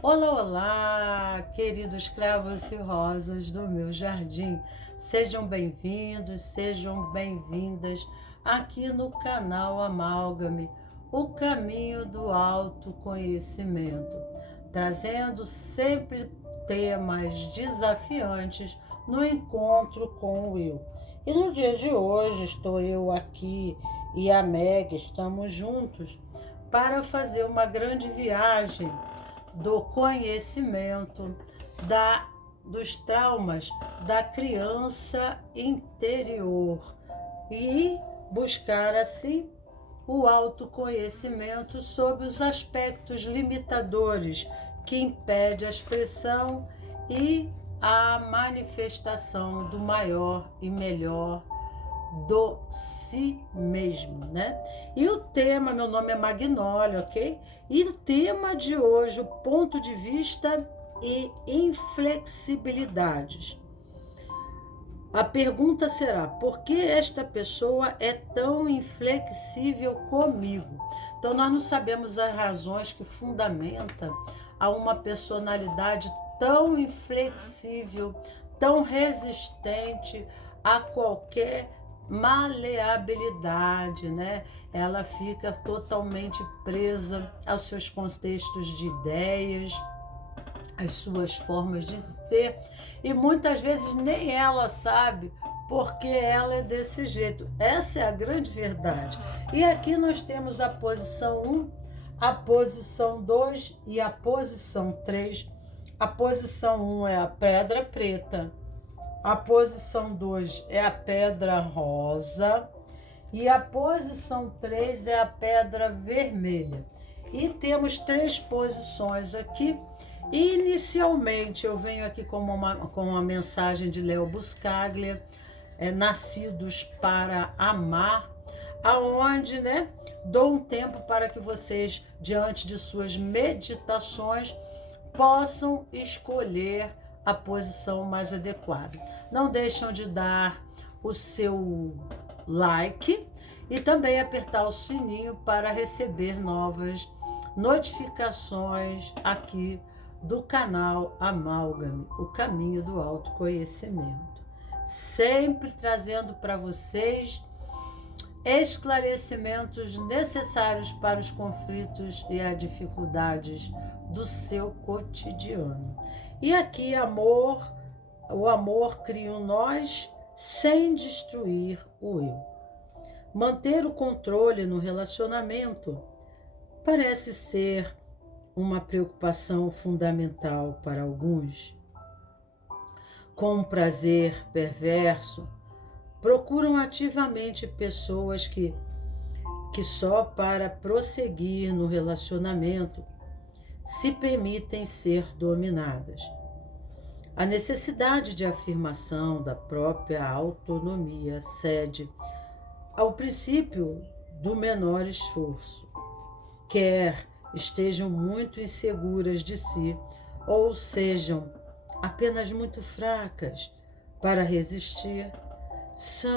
Olá, olá, queridos cravos e rosas do meu jardim. Sejam bem-vindos, sejam bem-vindas aqui no canal Amálgame, o caminho do autoconhecimento, trazendo sempre temas desafiantes no encontro com o eu. E no dia de hoje estou eu aqui e a Meg, estamos juntos para fazer uma grande viagem do conhecimento dos traumas da criança interior e buscar assim o autoconhecimento sobre os aspectos limitadores que impedem a expressão e a manifestação do maior e melhor do si mesmo, né? E o tema, meu nome é Magnólia, ok? E o tema de hoje, o ponto de vista e inflexibilidades. A pergunta será: por que esta pessoa é tão inflexível comigo? Então, nós não sabemos as razões que fundamentam a uma personalidade tão inflexível, tão resistente a qualquer maleabilidade, né? Ela fica totalmente presa aos seus contextos de ideias, as suas formas de ser, e muitas vezes nem ela sabe porque ela é desse jeito. Essa é a grande verdade. E aqui nós temos a posição 1, a posição 2 e a posição 3. A posição 1 é a pedra preta, a posição 2 é a pedra rosa e a posição 3 é a pedra vermelha. E temos 3 posições aqui. Inicialmente eu venho aqui com uma mensagem de Leo Buscaglia, Nascidos para Amar, aonde, né, dou um tempo para que vocês, diante de suas meditações, possam escolher a posição mais adequada. Não deixam de dar o seu like e também apertar o sininho para receber novas notificações aqui do canal Amálgame, o caminho do autoconhecimento. Sempre trazendo para vocês esclarecimentos necessários para os conflitos e as dificuldades do seu cotidiano. E aqui, o amor cria um nós sem destruir o eu. Manter o controle no relacionamento parece ser uma preocupação fundamental para alguns. Com um prazer perverso, procuram ativamente pessoas que só para prosseguir no relacionamento se permitem ser dominadas. A necessidade de afirmação da própria autonomia cede ao princípio do menor esforço. Quer estejam muito inseguras de si ou sejam apenas muito fracas para resistir,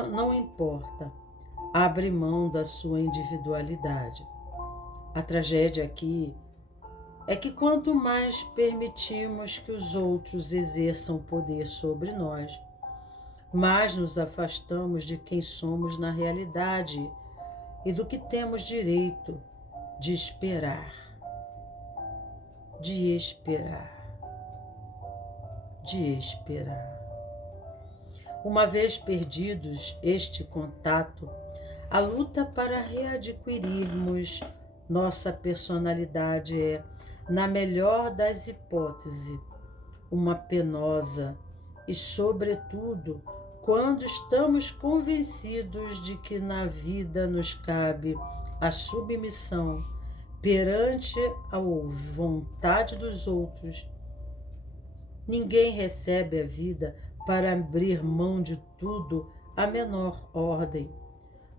não importa, abre mão da sua individualidade. A tragédia aqui é que quanto mais permitimos que os outros exerçam poder sobre nós, mais nos afastamos de quem somos na realidade e do que temos direito de esperar, de esperar, de esperar. Uma vez perdidos este contato, a luta para readquirirmos nossa personalidade é, na melhor das hipóteses, uma penosa e, sobretudo, quando estamos convencidos de que na vida nos cabe a submissão perante a vontade dos outros. Ninguém recebe a vida para abrir mão de tudo à menor ordem.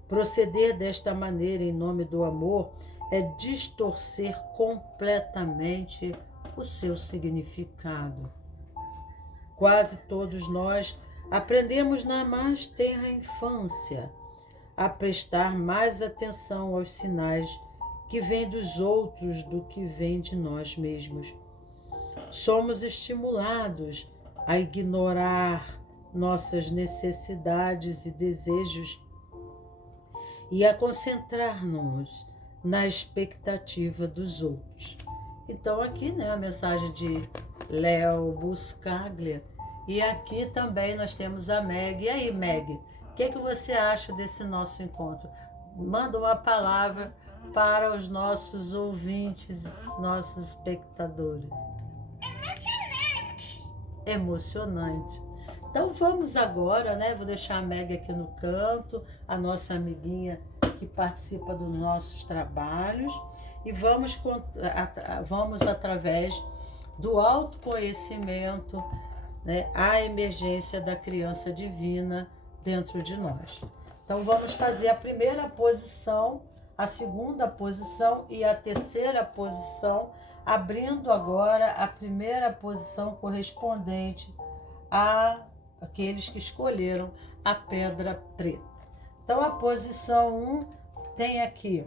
Proceder desta maneira em nome do amor é distorcer completamente o seu significado. Quase todos nós aprendemos na mais tenra infância a prestar mais atenção aos sinais que vêm dos outros do que vêm de nós mesmos. somos estimulados a ignorar nossas necessidades e desejos e a concentrar-nos na expectativa dos outros. Então aqui, né, a mensagem de Léo Buscaglia, e aqui também nós temos a Meg. E aí, Meg, o que você acha desse nosso encontro? Manda uma palavra para os nossos ouvintes, nossos espectadores. Emocionante. Então vamos agora, né? Vou deixar a Meg aqui no canto, a nossa amiguinha que participa dos nossos trabalhos, e vamos através do autoconhecimento, né, a emergência da criança divina dentro de nós. Então vamos fazer a primeira posição, a segunda posição e a terceira posição, abrindo agora a primeira posição correspondente àqueles que escolheram a pedra preta. Então a posição 1 tem aqui,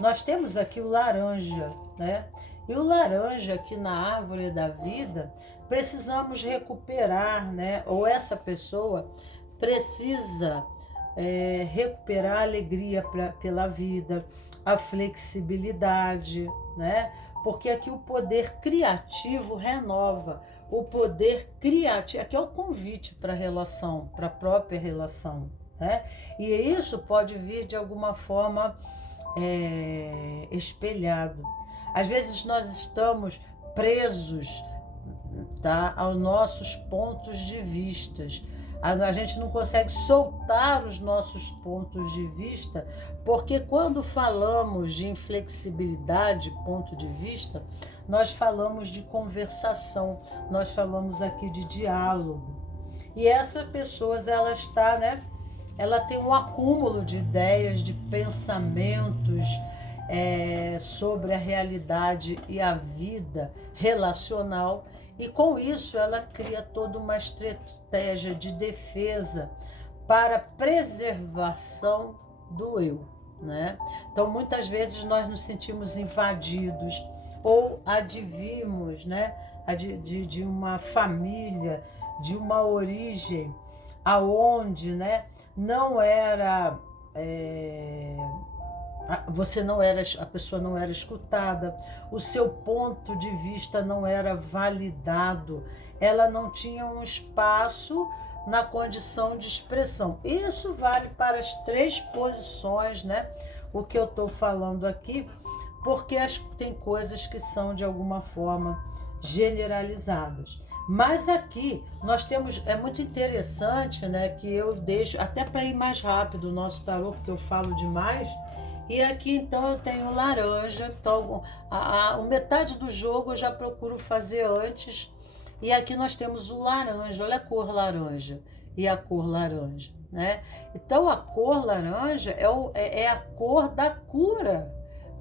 nós temos aqui o laranja, né? E o laranja aqui na árvore da vida, precisamos recuperar, né? Ou essa pessoa precisa recuperar a alegria pela vida, a flexibilidade, né? Porque aqui o poder criativo renova, o poder criativo, aqui é o convite para a relação, para a própria relação, né? E isso pode vir de alguma forma espelhado. Às vezes nós estamos presos, tá, aos nossos pontos de vista. A gente não consegue soltar os nossos pontos de vista, porque quando falamos de inflexibilidade, ponto de vista, nós falamos de conversação, nós falamos aqui de diálogo. E essas pessoas, ela está, né? Ela tem um acúmulo de ideias, de pensamentos sobre a realidade e a vida relacional, e com isso ela cria toda uma estratégia de defesa para preservação do eu, né? Então muitas vezes nós nos sentimos invadidos ou advimos, né, de uma família, de uma origem aonde, né, não era a pessoa não era escutada, o seu ponto de vista não era validado, ela não tinha um espaço na condição de expressão. Isso vale para as três posições, né? O que eu estou falando aqui, porque tem coisas que são de alguma forma generalizadas. Mas aqui nós temos, é muito interessante, né? Que eu deixo, até para ir mais rápido o nosso tarô, porque eu falo demais. E aqui então eu tenho laranja, então a metade do jogo eu já procuro fazer antes. E aqui nós temos o laranja, olha a cor laranja e a cor laranja, né? Então a cor laranja é a cor da cura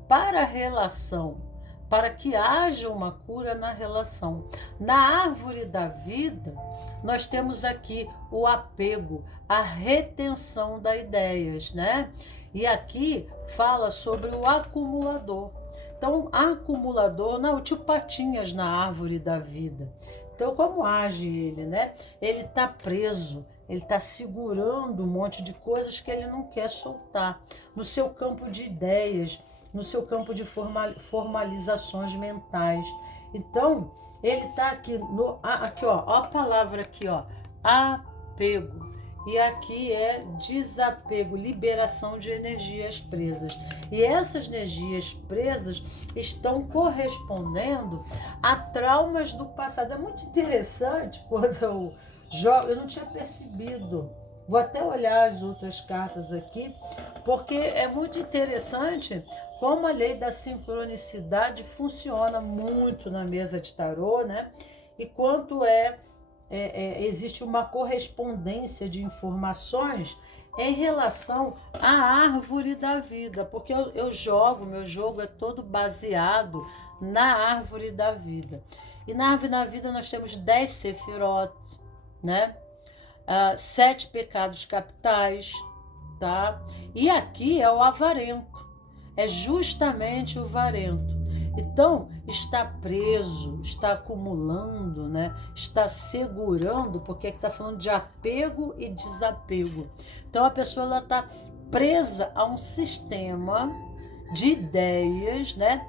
para a relação, para que haja uma cura na relação. Na árvore da vida, nós temos aqui o apego, a retenção das ideias, né? E aqui fala sobre o acumulador. Então, acumulador, não, o tio Patinhas na árvore da vida. Então, como age ele, né? Ele está preso, ele está segurando um monte de coisas que ele não quer soltar. No seu campo de ideias, no seu campo de formalizações mentais. Então, ele está aqui, aqui ó a palavra aqui, ó, apego. E aqui é desapego, liberação de energias presas. E essas energias presas estão correspondendo a traumas do passado. É muito interessante quando eu jogo, eu não tinha percebido. Vou até olhar as outras cartas aqui, porque é muito interessante como a lei da sincronicidade funciona muito na mesa de tarô, né? E quanto existe uma correspondência de informações em relação à árvore da vida, porque meu jogo é todo baseado na árvore da vida. E na árvore da vida nós temos 10 sefirot, né? 7 pecados capitais, tá? E aqui é o avarento, é justamente o avarento. Então, está preso, está acumulando, né? Está segurando, porque está falando de apego e desapego. Então, a pessoa está presa a um sistema de ideias, né?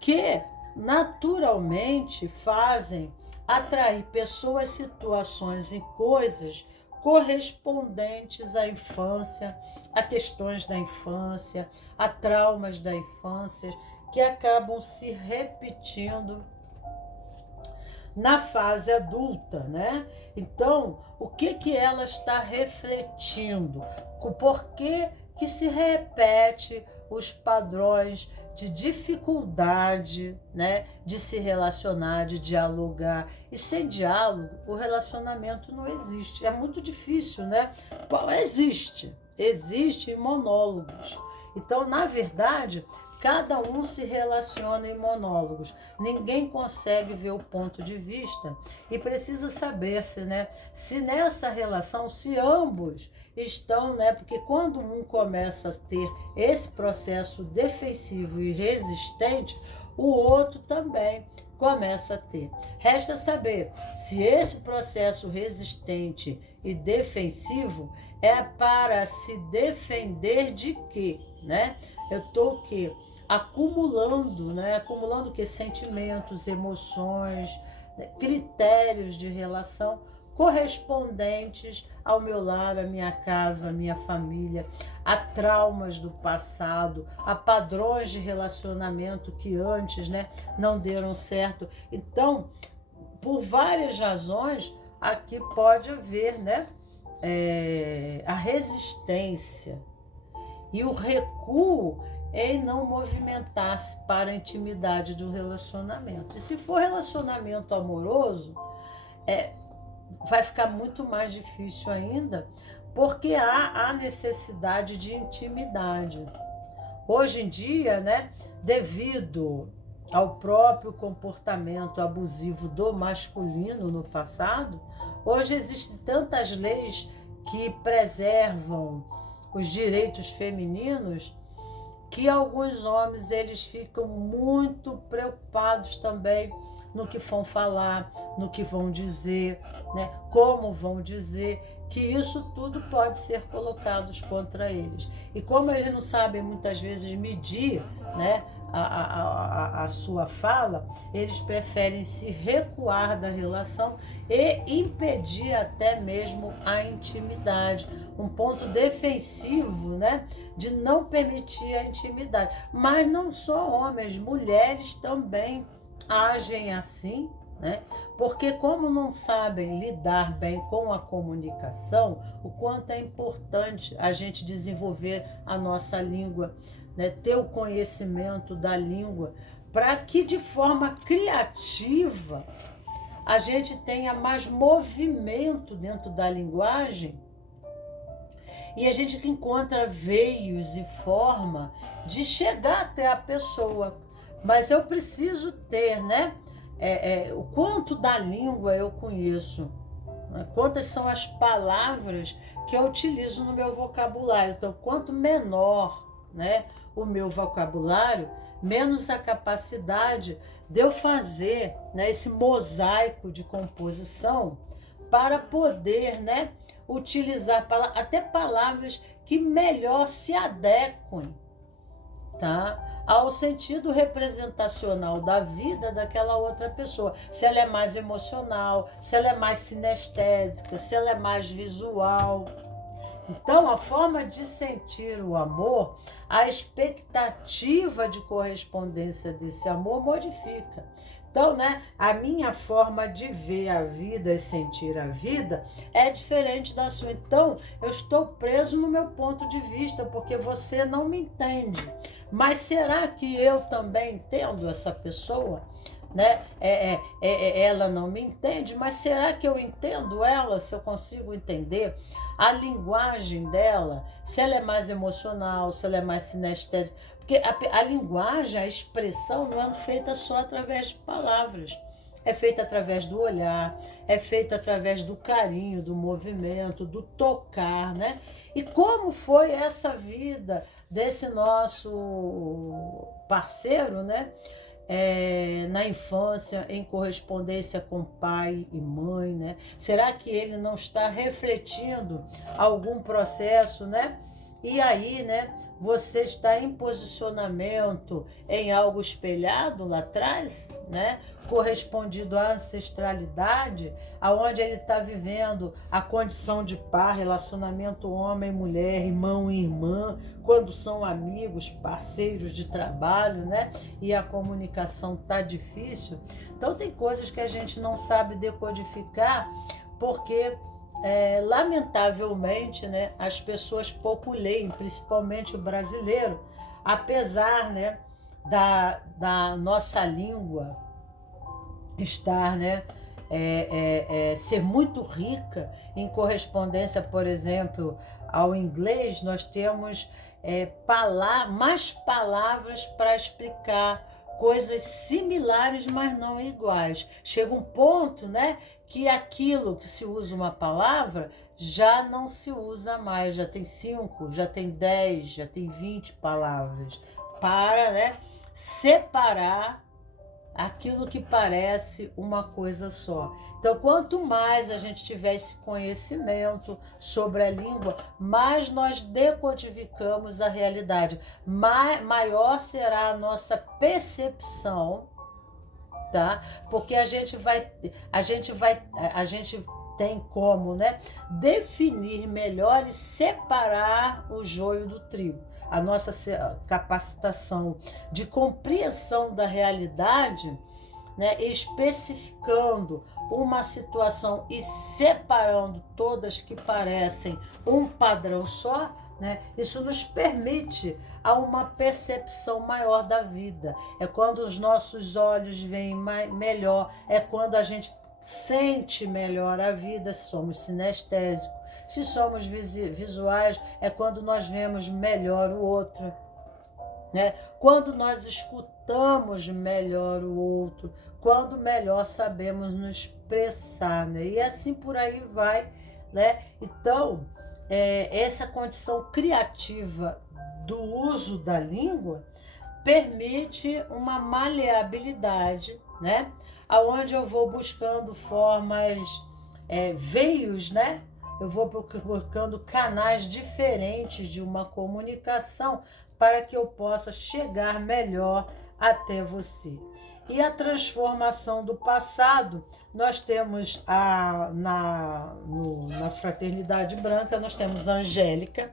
Que naturalmente fazem atrair pessoas, situações e coisas correspondentes à infância, a questões da infância, a traumas da infância, que acabam se repetindo na fase adulta, né? Então, o que ela está refletindo? Por que se repete os padrões de dificuldade, né, de se relacionar, de dialogar? E sem diálogo, o relacionamento não existe. É muito difícil, né? Existem monólogos. Então, na verdade, cada um se relaciona em monólogos. Ninguém consegue ver o ponto de vista e precisa saber-se, né, se nessa relação, se ambos estão, né, porque quando um começa a ter esse processo defensivo e resistente, o outro também começa a ter. Resta saber se esse processo resistente e defensivo é para se defender de quê, né? Eu estou o quê? Acumulando, né? Acumulando o quê? Sentimentos, emoções, né? Critérios de relação correspondentes ao meu lar, à minha casa, à minha família, a traumas do passado, a padrões de relacionamento que antes, né, não deram certo. Então, por várias razões, aqui pode haver, né, a resistência e o recuo em não movimentar-se para a intimidade do relacionamento. E se for relacionamento amoroso, vai ficar muito mais difícil ainda, porque há a necessidade de intimidade. Hoje em dia, né, devido ao próprio comportamento abusivo do masculino no passado, hoje existem tantas leis que preservam os direitos femininos que alguns homens eles ficam muito preocupados também no que vão falar, no que vão dizer, né? Como vão dizer, que isso tudo pode ser colocado contra eles. E como eles não sabem muitas vezes medir, né, a sua fala, eles preferem se recuar da relação e impedir até mesmo a intimidade. Um ponto defensivo, né, de não permitir a intimidade. Mas não só homens, mulheres também agem assim, né? Porque como não sabem lidar bem com a comunicação, o quanto é importante a gente desenvolver a nossa língua, né? Ter o conhecimento da língua, para que de forma criativa a gente tenha mais movimento dentro da linguagem e a gente encontra veios e forma de chegar até a pessoa. Mas eu preciso ter, né? O quanto da língua eu conheço, né? Quantas são as palavras que eu utilizo no meu vocabulário. Então, quanto menor, né, o meu vocabulário, menos a capacidade de eu fazer, né, esse mosaico de composição para poder, né, utilizar até palavras que melhor se adequem, tá, ao sentido representacional da vida daquela outra pessoa. Se ela é mais emocional, se ela é mais sinestésica, se ela é mais visual. Então, a forma de sentir o amor, a expectativa de correspondência desse amor modifica. Então, né, a minha forma de ver a vida e sentir a vida é diferente da sua. Então, eu estou preso no meu ponto de vista, porque você não me entende. Mas será que eu também entendo essa pessoa? Né? Ela não me entende, mas será que eu entendo ela? Se eu consigo entender a linguagem dela, se ela é mais emocional, se ela é mais sinestésica, porque a linguagem, a expressão não é feita só através de palavras, é feita através do olhar, é feita através do carinho, do movimento, do tocar, né? E como foi essa vida desse nosso parceiro, né? na infância em correspondência com pai e mãe, né? Será que ele não está refletindo algum processo, né? E aí, né, você está em posicionamento em algo espelhado lá atrás, né, correspondido à ancestralidade, aonde ele está vivendo a condição de par, relacionamento homem-mulher, irmão e irmã, quando são amigos, parceiros de trabalho, né, e a comunicação tá difícil. Então tem coisas que a gente não sabe decodificar, porque lamentavelmente, né, as pessoas pouco leem, principalmente o brasileiro, apesar, né, da nossa língua estar, né, ser muito rica em correspondência, por exemplo, ao inglês. Nós temos mais palavras para explicar coisas similares, mas não iguais. Chega um ponto, né, que aquilo que se usa uma palavra já não se usa mais, já tem 5, já tem 10, já tem 20 palavras para, né, separar aquilo que parece uma coisa só. Então, quanto mais a gente tiver esse conhecimento sobre a língua, mais nós decodificamos a realidade, maior será a nossa percepção, tá? Porque a gente tem como, né, definir melhor e separar o joio do trigo. A nossa capacitação de compreensão da realidade, né, especificando uma situação e separando todas que parecem um padrão só, né, isso nos permite a uma percepção maior da vida. É quando os nossos olhos veem melhor, é quando a gente sente melhor a vida, somos sinestésicos. Se somos visuais, é quando nós vemos melhor o outro, né? Quando nós escutamos melhor o outro, quando melhor sabemos nos expressar, né? E assim por aí vai, né? Então, essa condição criativa do uso da língua permite uma maleabilidade, né? Aonde eu vou buscando formas, veios, né? Eu vou procurando canais diferentes de uma comunicação para que eu possa chegar melhor até você. E a transformação do passado, nós temos na Fraternidade Branca, nós temos a Angélica.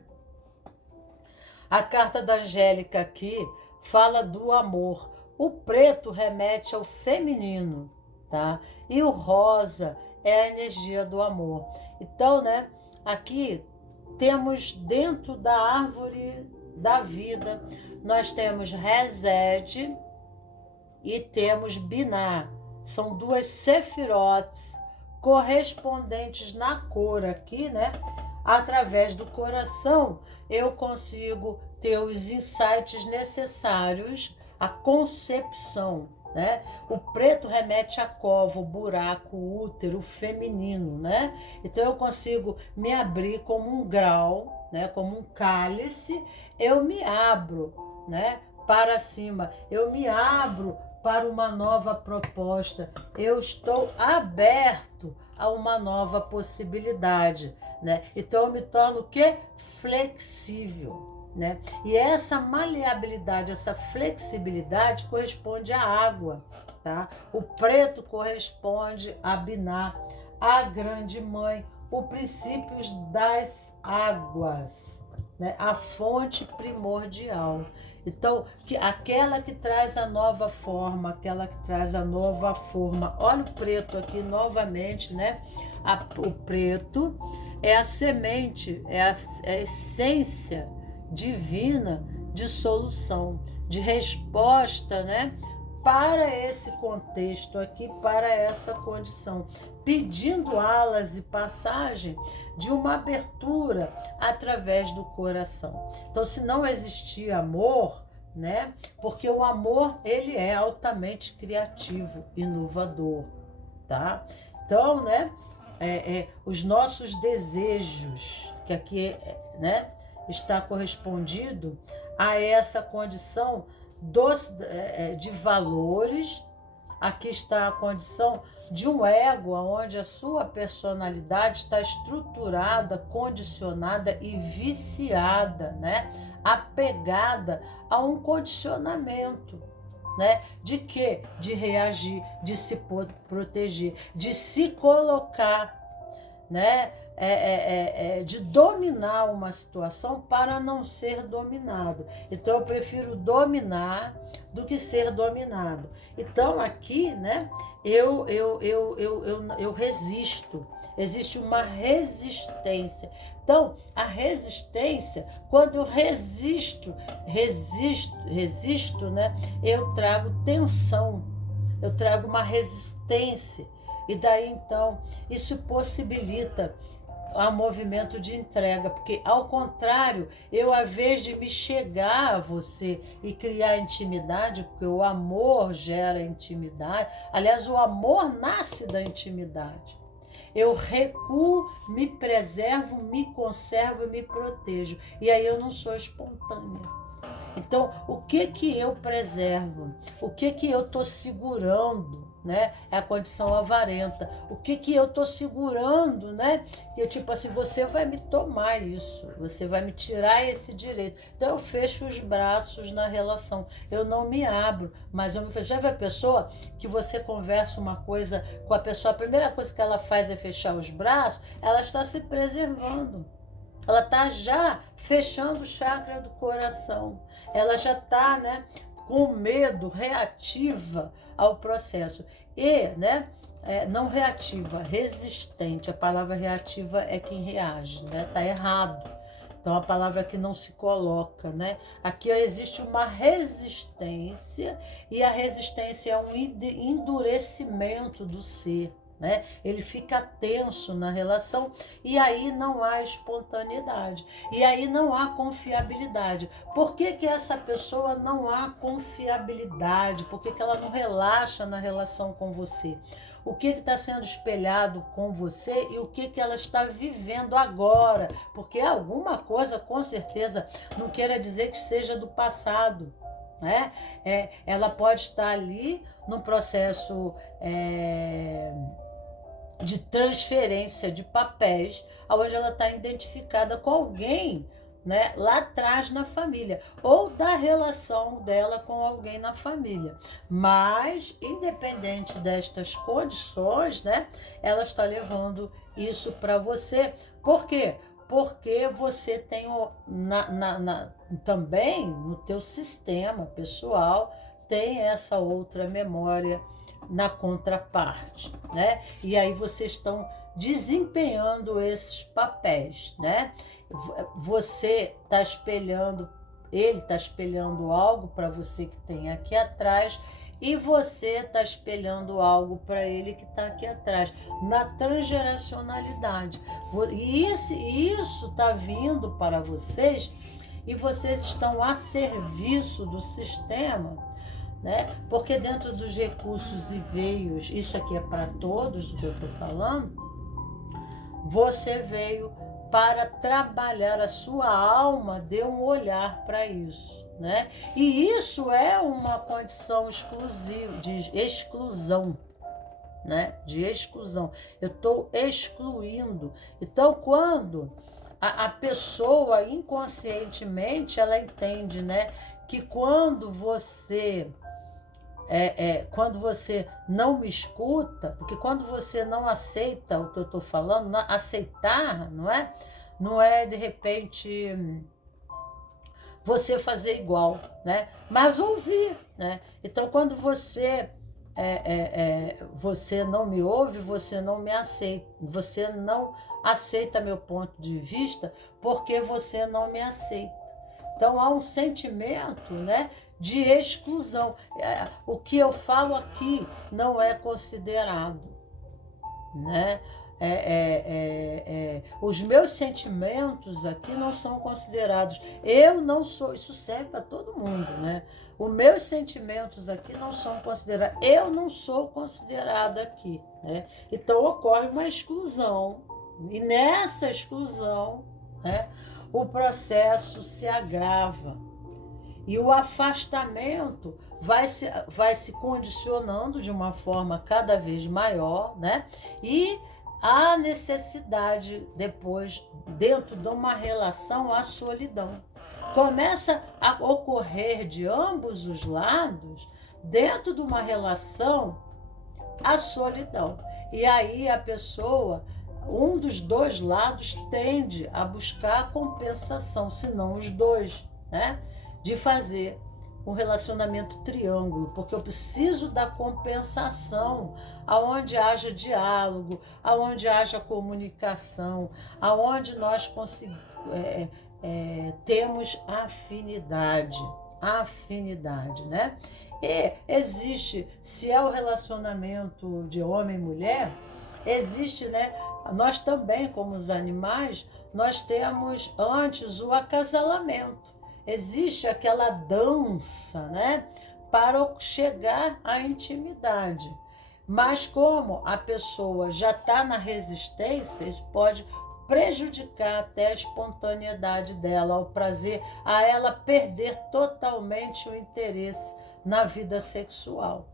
A carta da Angélica aqui fala do amor. O preto remete ao feminino, tá? E o rosa é a energia do amor. Então, né, aqui temos dentro da árvore da vida, nós temos Resed e temos Biná. São duas sefirotes correspondentes na cor aqui, né? Através do coração, eu consigo ter os insights necessários, a concepção, né? O preto remete à cova, o buraco, o útero, o feminino, né? Então eu consigo me abrir como um grau, né? Como um cálice, eu me abro, né? Para cima, eu me abro para uma nova proposta, eu estou aberto a uma nova possibilidade, né? Então eu me torno o quê? Flexível. Né? E essa maleabilidade, essa flexibilidade corresponde à água, tá? O preto corresponde a Biná, a grande mãe, o princípio das águas, né? A fonte primordial. Então, aquela que traz a nova forma, aquela que traz a nova forma. Olha o preto aqui novamente, né? O preto é a semente, é a essência divina de solução, de resposta, né, para esse contexto aqui, para essa condição, pedindo alas e passagem de uma abertura através do coração. Então, se não existir amor, né, porque o amor, ele é altamente criativo, inovador, tá? Então, né, os nossos desejos, que aqui, né, está correspondido a essa condição de valores. Aqui está a condição de um ego, onde a sua personalidade está estruturada, condicionada e viciada, né? Apegada a um condicionamento. Né? De quê? De reagir, de se proteger, de se colocar, né? De dominar uma situação para não ser dominado. Então eu prefiro dominar do que ser dominado. Então aqui, né, eu resisto. Existe uma resistência. Então, a resistência, quando eu resisto, né, eu trago tensão, eu trago uma resistência. E daí, então, isso possibilita o movimento de entrega, porque, ao contrário, eu, ao invés de me chegar a você e criar intimidade, porque o amor gera intimidade, aliás, o amor nasce da intimidade. Eu recuo, me preservo, me conservo e me protejo. E aí eu não sou espontânea. Então, o que eu preservo? O que eu estou segurando? Né? É a condição avarenta. O que eu estou segurando, né? Que eu, tipo assim, você vai me tomar isso, você vai me tirar esse direito. Então eu fecho os braços na relação. Eu não me abro, mas eu me fecho. Já viu a pessoa que você conversa uma coisa com a pessoa, a primeira coisa que ela faz é fechar os braços, ela está se preservando. Ela está já fechando o chakra do coração. Ela já está, né, com medo, reativa ao processo. E, né, não reativa, resistente. A palavra reativa é quem reage, né? Está errado. Então, a palavra que não se coloca, né? Aqui existe uma resistência, e a resistência é um endurecimento do ser. Né? Ele fica tenso na relação, e aí não há espontaneidade, e aí não há confiabilidade. Por que essa pessoa não há confiabilidade? Por que ela não relaxa na relação com você? O que está sendo espelhado com você e o que ela está vivendo agora? Porque alguma coisa, com certeza, não queira dizer que seja do passado. Né? Ela pode estar ali num processo de transferência de papéis, onde ela está identificada com alguém, né, lá atrás na família, ou da relação dela com alguém na família. Mas, independente destas condições, né, ela está levando isso para você. Por quê? Porque você tem também no teu sistema pessoal, tem essa outra memória na contraparte, né? E aí vocês estão desempenhando esses papéis, né? Você está espelhando, ele está espelhando algo para você que tem aqui atrás, e você está espelhando algo para ele que está aqui atrás, na transgeracionalidade. E isso está vindo para vocês, e vocês estão a serviço do sistema, né? Porque dentro dos recursos e veios, isso aqui é para todos, do que eu estou falando, você veio para trabalhar a sua alma, dê um olhar para isso, né? E isso é uma condição exclusiva, de exclusão, né? De exclusão. Eu estou excluindo. Então, quando a pessoa inconscientemente, ela entende, né, que quando você não me escuta, porque quando você não aceita o que eu estou falando, aceitar, não é de repente você fazer igual, né? Mas ouvir, né? Então, quando você não me ouve, você não me aceita, você não aceita meu ponto de vista, porque você não me aceita. Então, há um sentimento, né, de exclusão. O que eu falo aqui não é considerado, né? Os meus sentimentos aqui não são considerados. Eu não sou, isso serve para todo mundo, né? Os meus sentimentos aqui não são considerados. Eu não sou considerada aqui, né? Então ocorre uma exclusão, e nessa exclusão, né, o processo se agrava. E o afastamento vai se condicionando de uma forma cada vez maior, né? E a necessidade depois, dentro de uma relação, a solidão. Começa a ocorrer de ambos os lados, dentro de uma relação, a solidão. E aí a pessoa, um dos dois lados tende a buscar a compensação, se não os dois, né? De fazer um relacionamento triângulo, porque eu preciso da compensação, aonde haja diálogo, aonde haja comunicação, aonde nós temos afinidade, né? E existe, se é o relacionamento de homem e mulher, existe, né? Nós também, como os animais, nós temos antes o acasalamento. Existe aquela dança, né? Para chegar à intimidade. Mas como a pessoa já está na resistência, isso pode prejudicar até a espontaneidade dela, o prazer, a ela perder totalmente o interesse na vida sexual.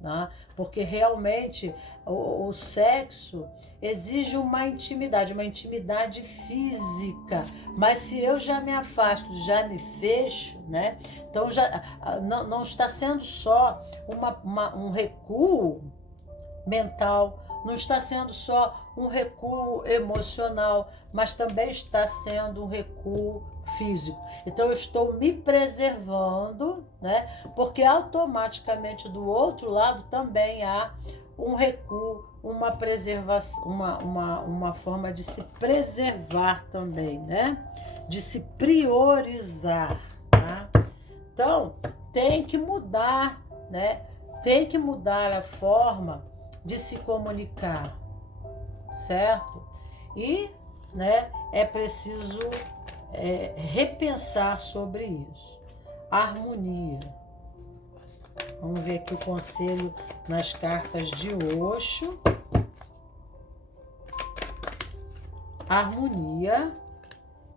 Né? Porque realmente o sexo exige uma intimidade física, mas se eu já me afasto, já me fecho, né? Então já não está sendo só um recuo mental, não está sendo só um recuo emocional, mas também está sendo um recuo físico. Então eu estou me preservando, né? Porque automaticamente do outro lado também há um recuo, uma preservação, uma forma de se preservar também, né? De se priorizar, tá? Então tem que mudar, né? Tem que mudar a forma de se comunicar, certo? E, né, é preciso repensar sobre isso. Harmonia. Vamos ver aqui o conselho nas cartas de Osho. Harmonia,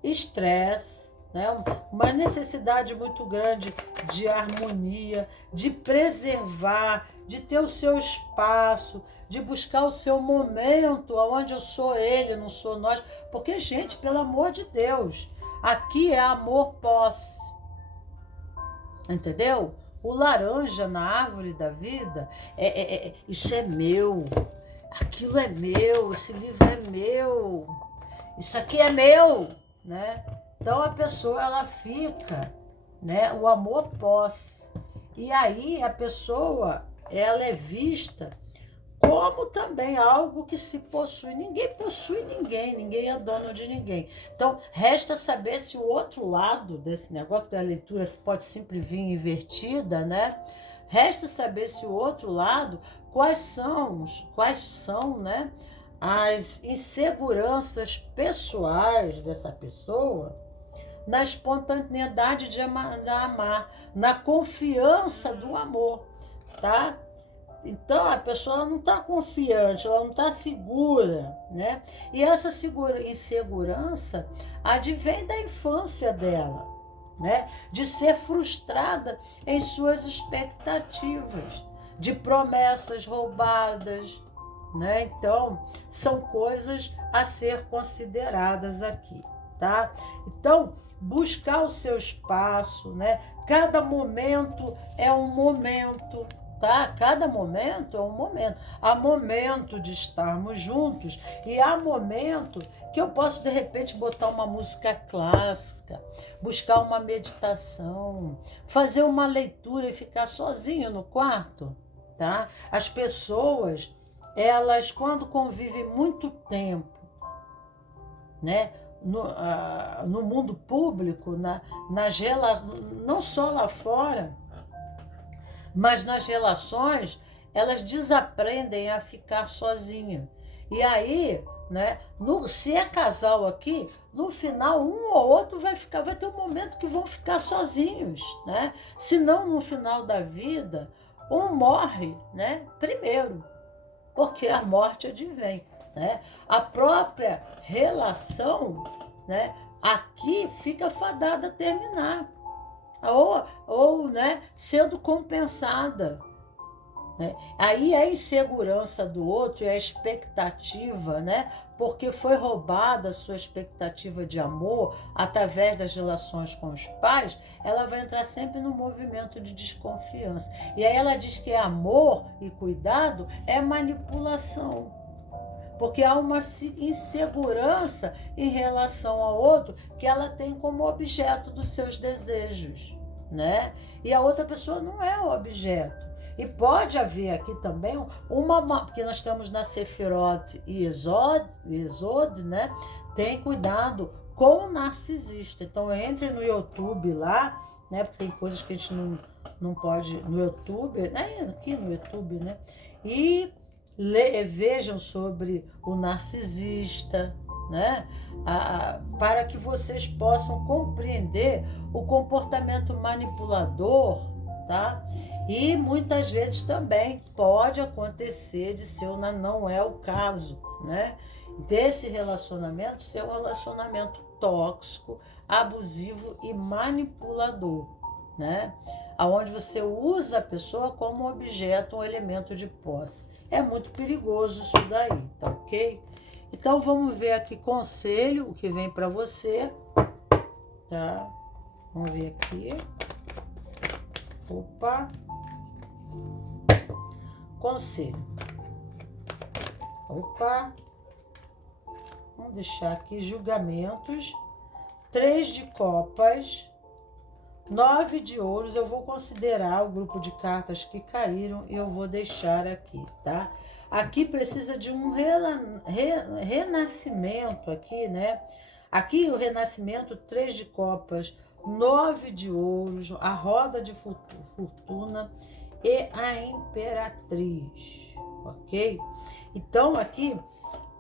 estresse, né? Uma necessidade muito grande de harmonia, de preservar, de ter o seu espaço, de buscar o seu momento, onde eu sou ele, não sou nós. Porque, gente, pelo amor de Deus, aqui é amor posse. Entendeu? O laranja na árvore da vida, isso é meu, aquilo é meu, esse livro é meu, isso aqui é meu, né? Então a pessoa, ela fica, né? O amor posse. E aí a pessoa, ela é vista como também algo que se possui. Ninguém possui ninguém é dono de ninguém. Então, resta saber se o outro lado desse negócio da leitura pode sempre vir invertida, né? Resta saber se o outro lado, quais são, né, as inseguranças pessoais dessa pessoa na espontaneidade de amar, na confiança do amor, tá? Então, a pessoa não está confiante, ela não está segura, né? E essa insegurança advém da infância dela, né? De ser frustrada em suas expectativas, de promessas roubadas, né? Então, são coisas a ser consideradas aqui, tá? Então, buscar o seu espaço, né? Cada momento é um momento, tá? Cada momento é um momento. Há momento de estarmos juntos e há momento que eu posso, de repente, botar uma música clássica, buscar uma meditação, fazer uma leitura e ficar sozinho no quarto, tá? As pessoas, elas, quando convivem muito tempo, né, no mundo público, não só lá fora, mas nas relações, elas desaprendem a ficar sozinhas. E aí, né, se é casal aqui, no final um ou outro vai ter um momento que vão ficar sozinhos, né? Se não, no final da vida, um morre, né, primeiro, porque a morte advém, né? A própria relação, né, aqui fica fadada a terminar. ou né, sendo compensada. Né? Aí a insegurança do outro e a expectativa, né? Porque foi roubada a sua expectativa de amor através das relações com os pais, ela vai entrar sempre no movimento de desconfiança. E aí ela diz que amor e cuidado é manipulação. Porque há uma insegurança em relação ao outro que ela tem como objeto dos seus desejos, né? E a outra pessoa não é o objeto. E pode haver aqui também porque nós estamos na Sefirot e Exod, né? Tem cuidado com o narcisista. Então entre no YouTube lá, né? Porque tem coisas que a gente não pode no YouTube, aqui no YouTube, né? E vejam sobre o narcisista, né? Para que vocês possam compreender o comportamento manipulador, tá? E muitas vezes também pode acontecer de não é o caso, né? Desse relacionamento ser um relacionamento tóxico, abusivo e manipulador, né? Aonde você usa a pessoa como objeto, um elemento de posse. É muito perigoso isso daí, tá ok? Então vamos ver aqui conselho, o que vem para você, tá? Vamos ver aqui. Opa. Conselho. Opa. Vamos deixar aqui julgamentos. 3 de copas. 9 de ouros. Eu vou considerar o grupo de cartas que caíram e eu vou deixar aqui, tá? Aqui precisa de um renascimento aqui, né? Aqui o renascimento, 3 de copas, 9 de ouros, a roda de fortuna e a imperatriz, ok? Então aqui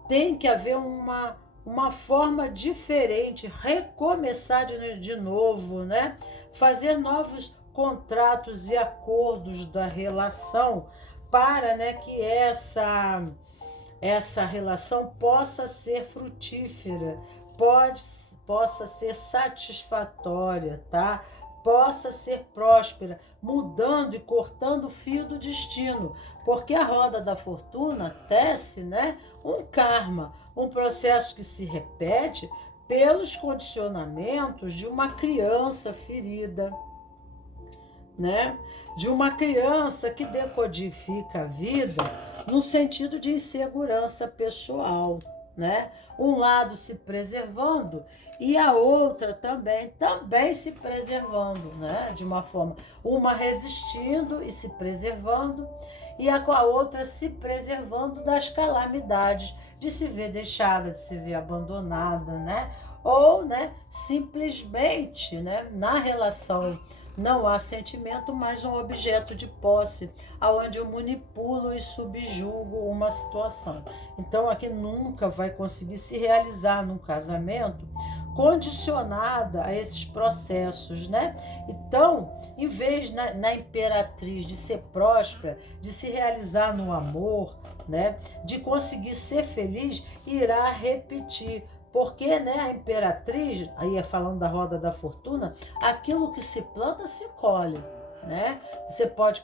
tem que haver uma forma diferente, recomeçar de novo, né? Fazer novos contratos e acordos da relação para, né, que essa relação possa ser frutífera, possa ser satisfatória, tá? Possa ser próspera, mudando e cortando o fio do destino, porque a roda da fortuna tece, né, um karma, um processo que se repete pelos condicionamentos de uma criança ferida, né? De uma criança que decodifica a vida no sentido de insegurança pessoal, né? Um lado se preservando e a outra também se preservando, né? De uma forma, uma resistindo e se preservando e a outra se preservando das calamidades, de se ver deixada, de se ver abandonada, né? Ou, né, simplesmente, né, na relação não há sentimento, mas um objeto de posse, aonde eu manipulo e subjugo uma situação. Então, aqui nunca vai conseguir se realizar num casamento condicionada a esses processos, né? Então, em vez na imperatriz de ser próspera, de se realizar no amor, né? De conseguir ser feliz, irá repetir. Porque, né, a imperatriz, aí falando da roda da fortuna, aquilo que se planta se colhe, né? Você pode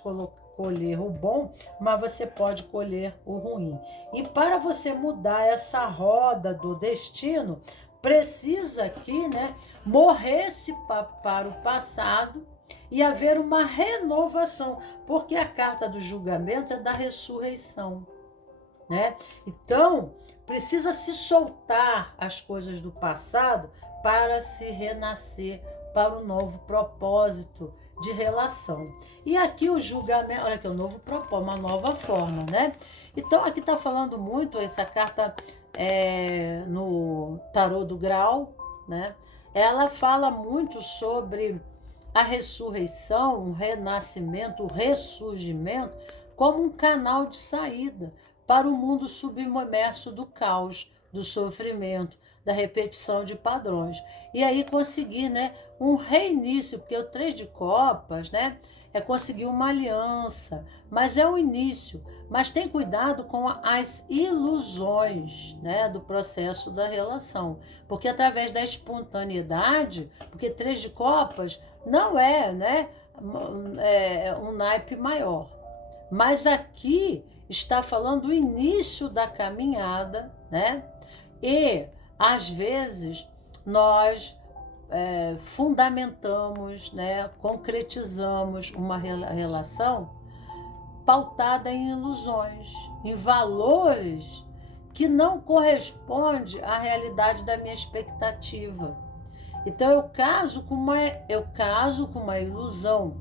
colher o bom, mas você pode colher o ruim. E para você mudar essa roda do destino, precisa aqui, né, morrer-se para o passado e haver uma renovação, porque a carta do julgamento é da ressurreição. Né? Então, precisa se soltar as coisas do passado para se renascer para um novo propósito de relação. E aqui o julgamento, olha aqui, um novo propósito, uma nova forma, né? Então, aqui está falando muito, essa carta no tarô do Grau, né? Ela fala muito sobre a ressurreição, o renascimento, o ressurgimento, como um canal de saída para o mundo submerso do caos, do sofrimento, da repetição de padrões. E aí conseguir, né, um reinício, porque o 3 de copas, né, é conseguir uma aliança, mas é o início. Mas tem cuidado com as ilusões, né, do processo da relação, porque através da espontaneidade, porque 3 de copas não é, né, um naipe maior, mas aqui está falando do início da caminhada, né? E às vezes nós fundamentamos, né, concretizamos uma relação pautada em ilusões, em valores que não correspondem à realidade da minha expectativa. Então eu caso com uma ilusão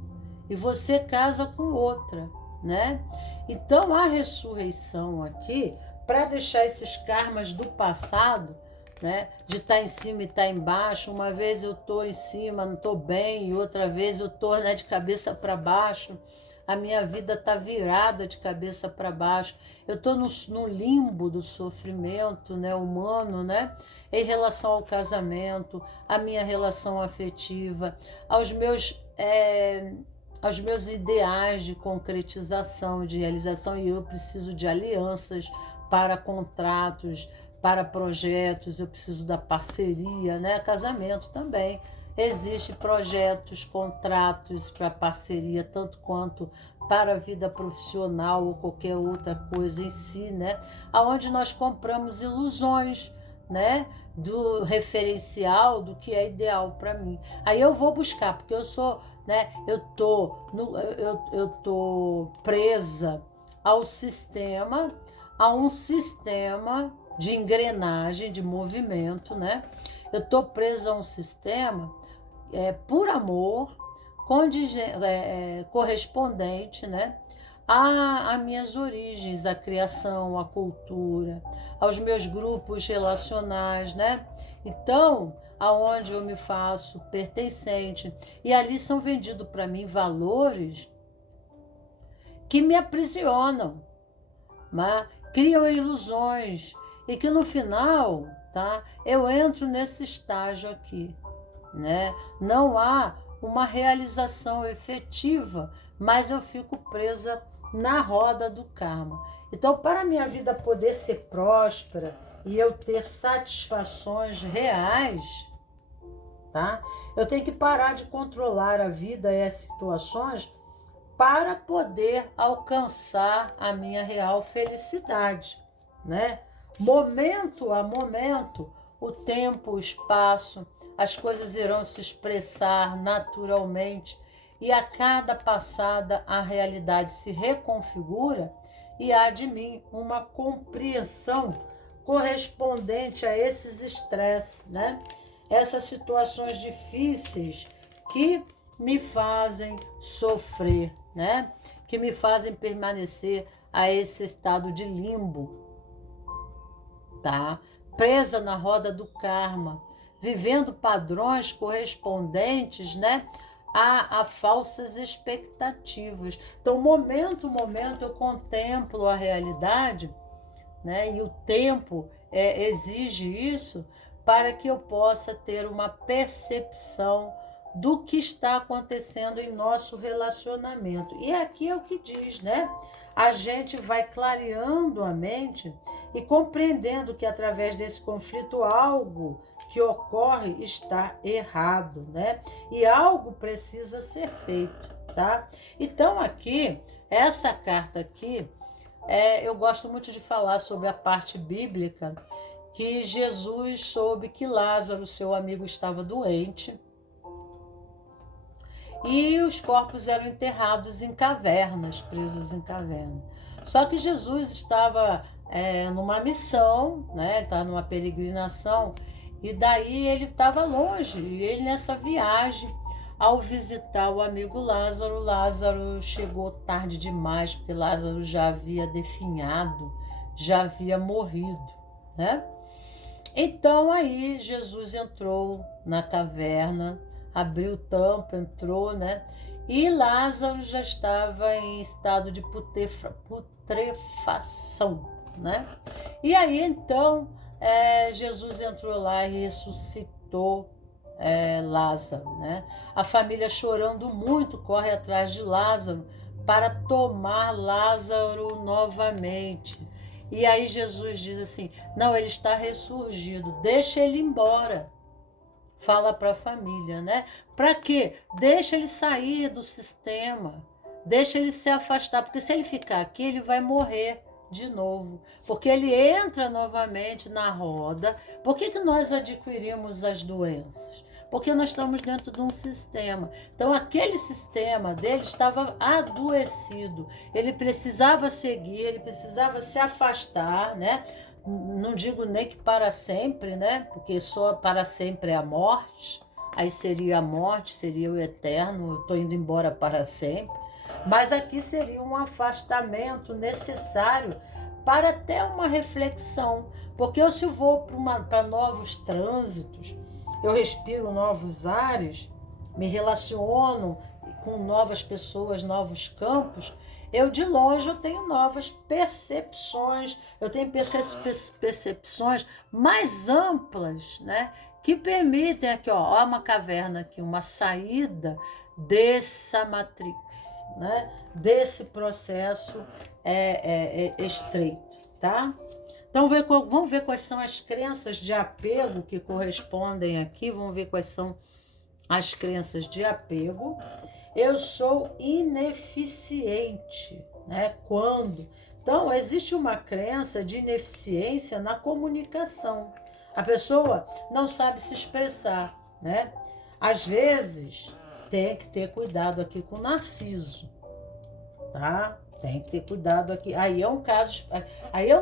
e você casa com outra, né? Então a ressurreição aqui, para deixar esses karmas do passado, né, de estar em cima e estar embaixo, uma vez eu estou em cima, não estou bem, e outra vez eu estou, né, de cabeça para baixo, a minha vida está virada de cabeça para baixo, eu estou no limbo do sofrimento, né, humano, né, em relação ao casamento, à minha relação afetiva, aos meus ideais de concretização, de realização, e eu preciso de alianças para contratos, para projetos, eu preciso da parceria, né? Casamento também. Existem projetos, contratos para parceria, tanto quanto para a vida profissional ou qualquer outra coisa em si, né? Onde nós compramos ilusões, né? Do referencial, do que é ideal para mim. Aí eu vou buscar, porque eu sou, né? Eu tô presa ao sistema, a um sistema de engrenagem, de movimento, né? Eu estou presa a um sistema por amor, correspondente, né? A minhas origens, a criação, a cultura, aos meus grupos relacionais, né? Então, aonde eu me faço pertencente, e ali são vendidos para mim valores que me aprisionam, mas criam ilusões, e que no final, tá, eu entro nesse estágio aqui, né? Não há uma realização efetiva, mas eu fico presa na roda do karma. Então, para a minha vida poder ser próspera e eu ter satisfações reais, tá? Eu tenho que parar de controlar a vida e as situações para poder alcançar a minha real felicidade, né? Momento a momento, o tempo, o espaço, as coisas irão se expressar naturalmente, e a cada passada a realidade se reconfigura e há de mim uma compreensão correspondente a esses estresses, né? Essas situações difíceis que me fazem sofrer, né? Que me fazem permanecer a esse estado de limbo, tá? Presa na roda do karma, vivendo padrões correspondentes, né, a falsas expectativas. Então, momento eu contemplo a realidade, né, e o tempo exige isso para que eu possa ter uma percepção do que está acontecendo em nosso relacionamento. E aqui é o que diz, né? A gente vai clareando a mente e compreendendo que através desse conflito algo que ocorre está errado, né? E algo precisa ser feito, tá? Então aqui, essa carta aqui, eu gosto muito de falar sobre a parte bíblica, que Jesus soube que Lázaro, seu amigo, estava doente, e os corpos eram enterrados em cavernas, presos em cavernas. Só que Jesus estava numa missão, né? Estava numa peregrinação, e daí ele estava longe. E ele, nessa viagem, ao visitar o amigo Lázaro, Lázaro chegou tarde demais, porque Lázaro já havia definhado, já havia morrido, né? Então aí Jesus entrou na caverna, abriu o tampo, entrou, né? E Lázaro já estava em estado de putrefação, né? E aí então Jesus entrou lá e ressuscitou Lázaro, né? A família, chorando muito, corre atrás de Lázaro para tomar Lázaro novamente. E aí Jesus diz assim: não, ele está ressurgido, deixa ele embora. Fala para a família, né? Para quê? Deixa ele sair do sistema, deixa ele se afastar, porque se ele ficar aqui, ele vai morrer de novo, porque ele entra novamente na roda. Por que nós adquirimos as doenças? Porque nós estamos dentro de um sistema. Então, aquele sistema dele estava adoecido. Ele precisava seguir, ele precisava se afastar, né? Não digo nem que para sempre, né? Porque só para sempre é a morte. Aí seria a morte, seria o eterno. Estou indo embora para sempre. Mas aqui seria um afastamento necessário para ter uma reflexão. Porque eu, se eu vou para novos trânsitos, eu respiro novos ares, me relaciono com novas pessoas, novos campos, eu de longe eu tenho novas percepções, eu tenho percepções mais amplas, né? Que permitem aqui, ó, uma caverna aqui, uma saída dessa matrix, né? Desse processo estreito, tá? Então, vamos ver quais são as crenças de apego que correspondem aqui. Vamos ver quais são as crenças de apego. Eu sou ineficiente, né? Quando? Então, existe uma crença de ineficiência na comunicação. A pessoa não sabe se expressar, né? Às vezes, tem que ter cuidado aqui com o narciso, tá? Tem que ter cuidado aqui. Aí é um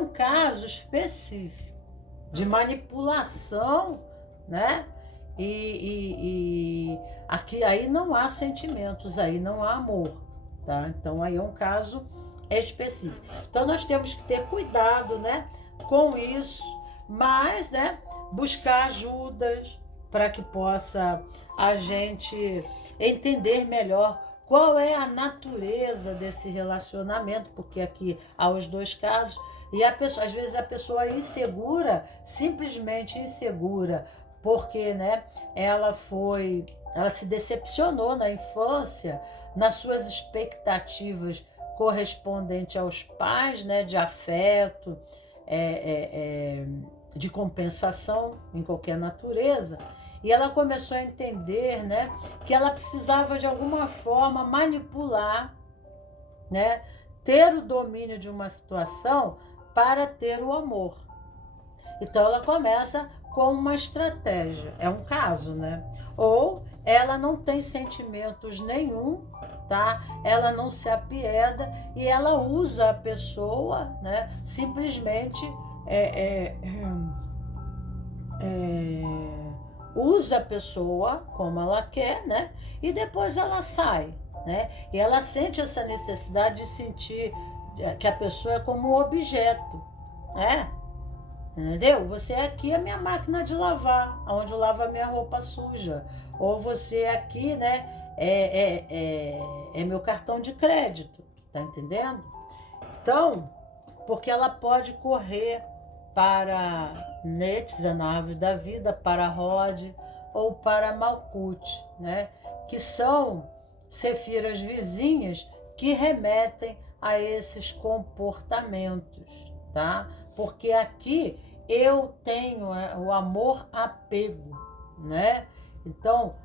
caso específico de manipulação, né? E aqui aí não há sentimentos, aí não há amor, tá? Então aí é um caso específico. Então nós temos que ter cuidado, né, com isso, mas, né, buscar ajudas para que possa a gente entender melhor qual é a natureza desse relacionamento, porque aqui há os dois casos, e a pessoa, às vezes a pessoa é insegura, simplesmente insegura, porque, né, ela se decepcionou na infância, nas suas expectativas correspondentes aos pais, né, de afeto, de compensação em qualquer natureza. E ela começou a entender, né, que ela precisava de alguma forma manipular, né, ter o domínio de uma situação para ter o amor. Então ela começa com uma estratégia, é um caso, né? Ou ela não tem sentimentos nenhum, tá? Ela não se apieda e ela usa a pessoa, né, simplesmente usa a pessoa como ela quer, né? E depois ela sai, né? E ela sente essa necessidade de sentir que a pessoa é como um objeto, né? Entendeu? Você aqui é minha máquina de lavar, onde eu lavo a minha roupa suja. Ou você aqui, né? É meu cartão de crédito, tá entendendo? Então, porque ela pode correr para Netzah, na árvore da vida, para Rod ou para Malkut, né? Que são sefiras vizinhas que remetem a esses comportamentos, tá? Porque aqui eu tenho o amor apego, né? Então,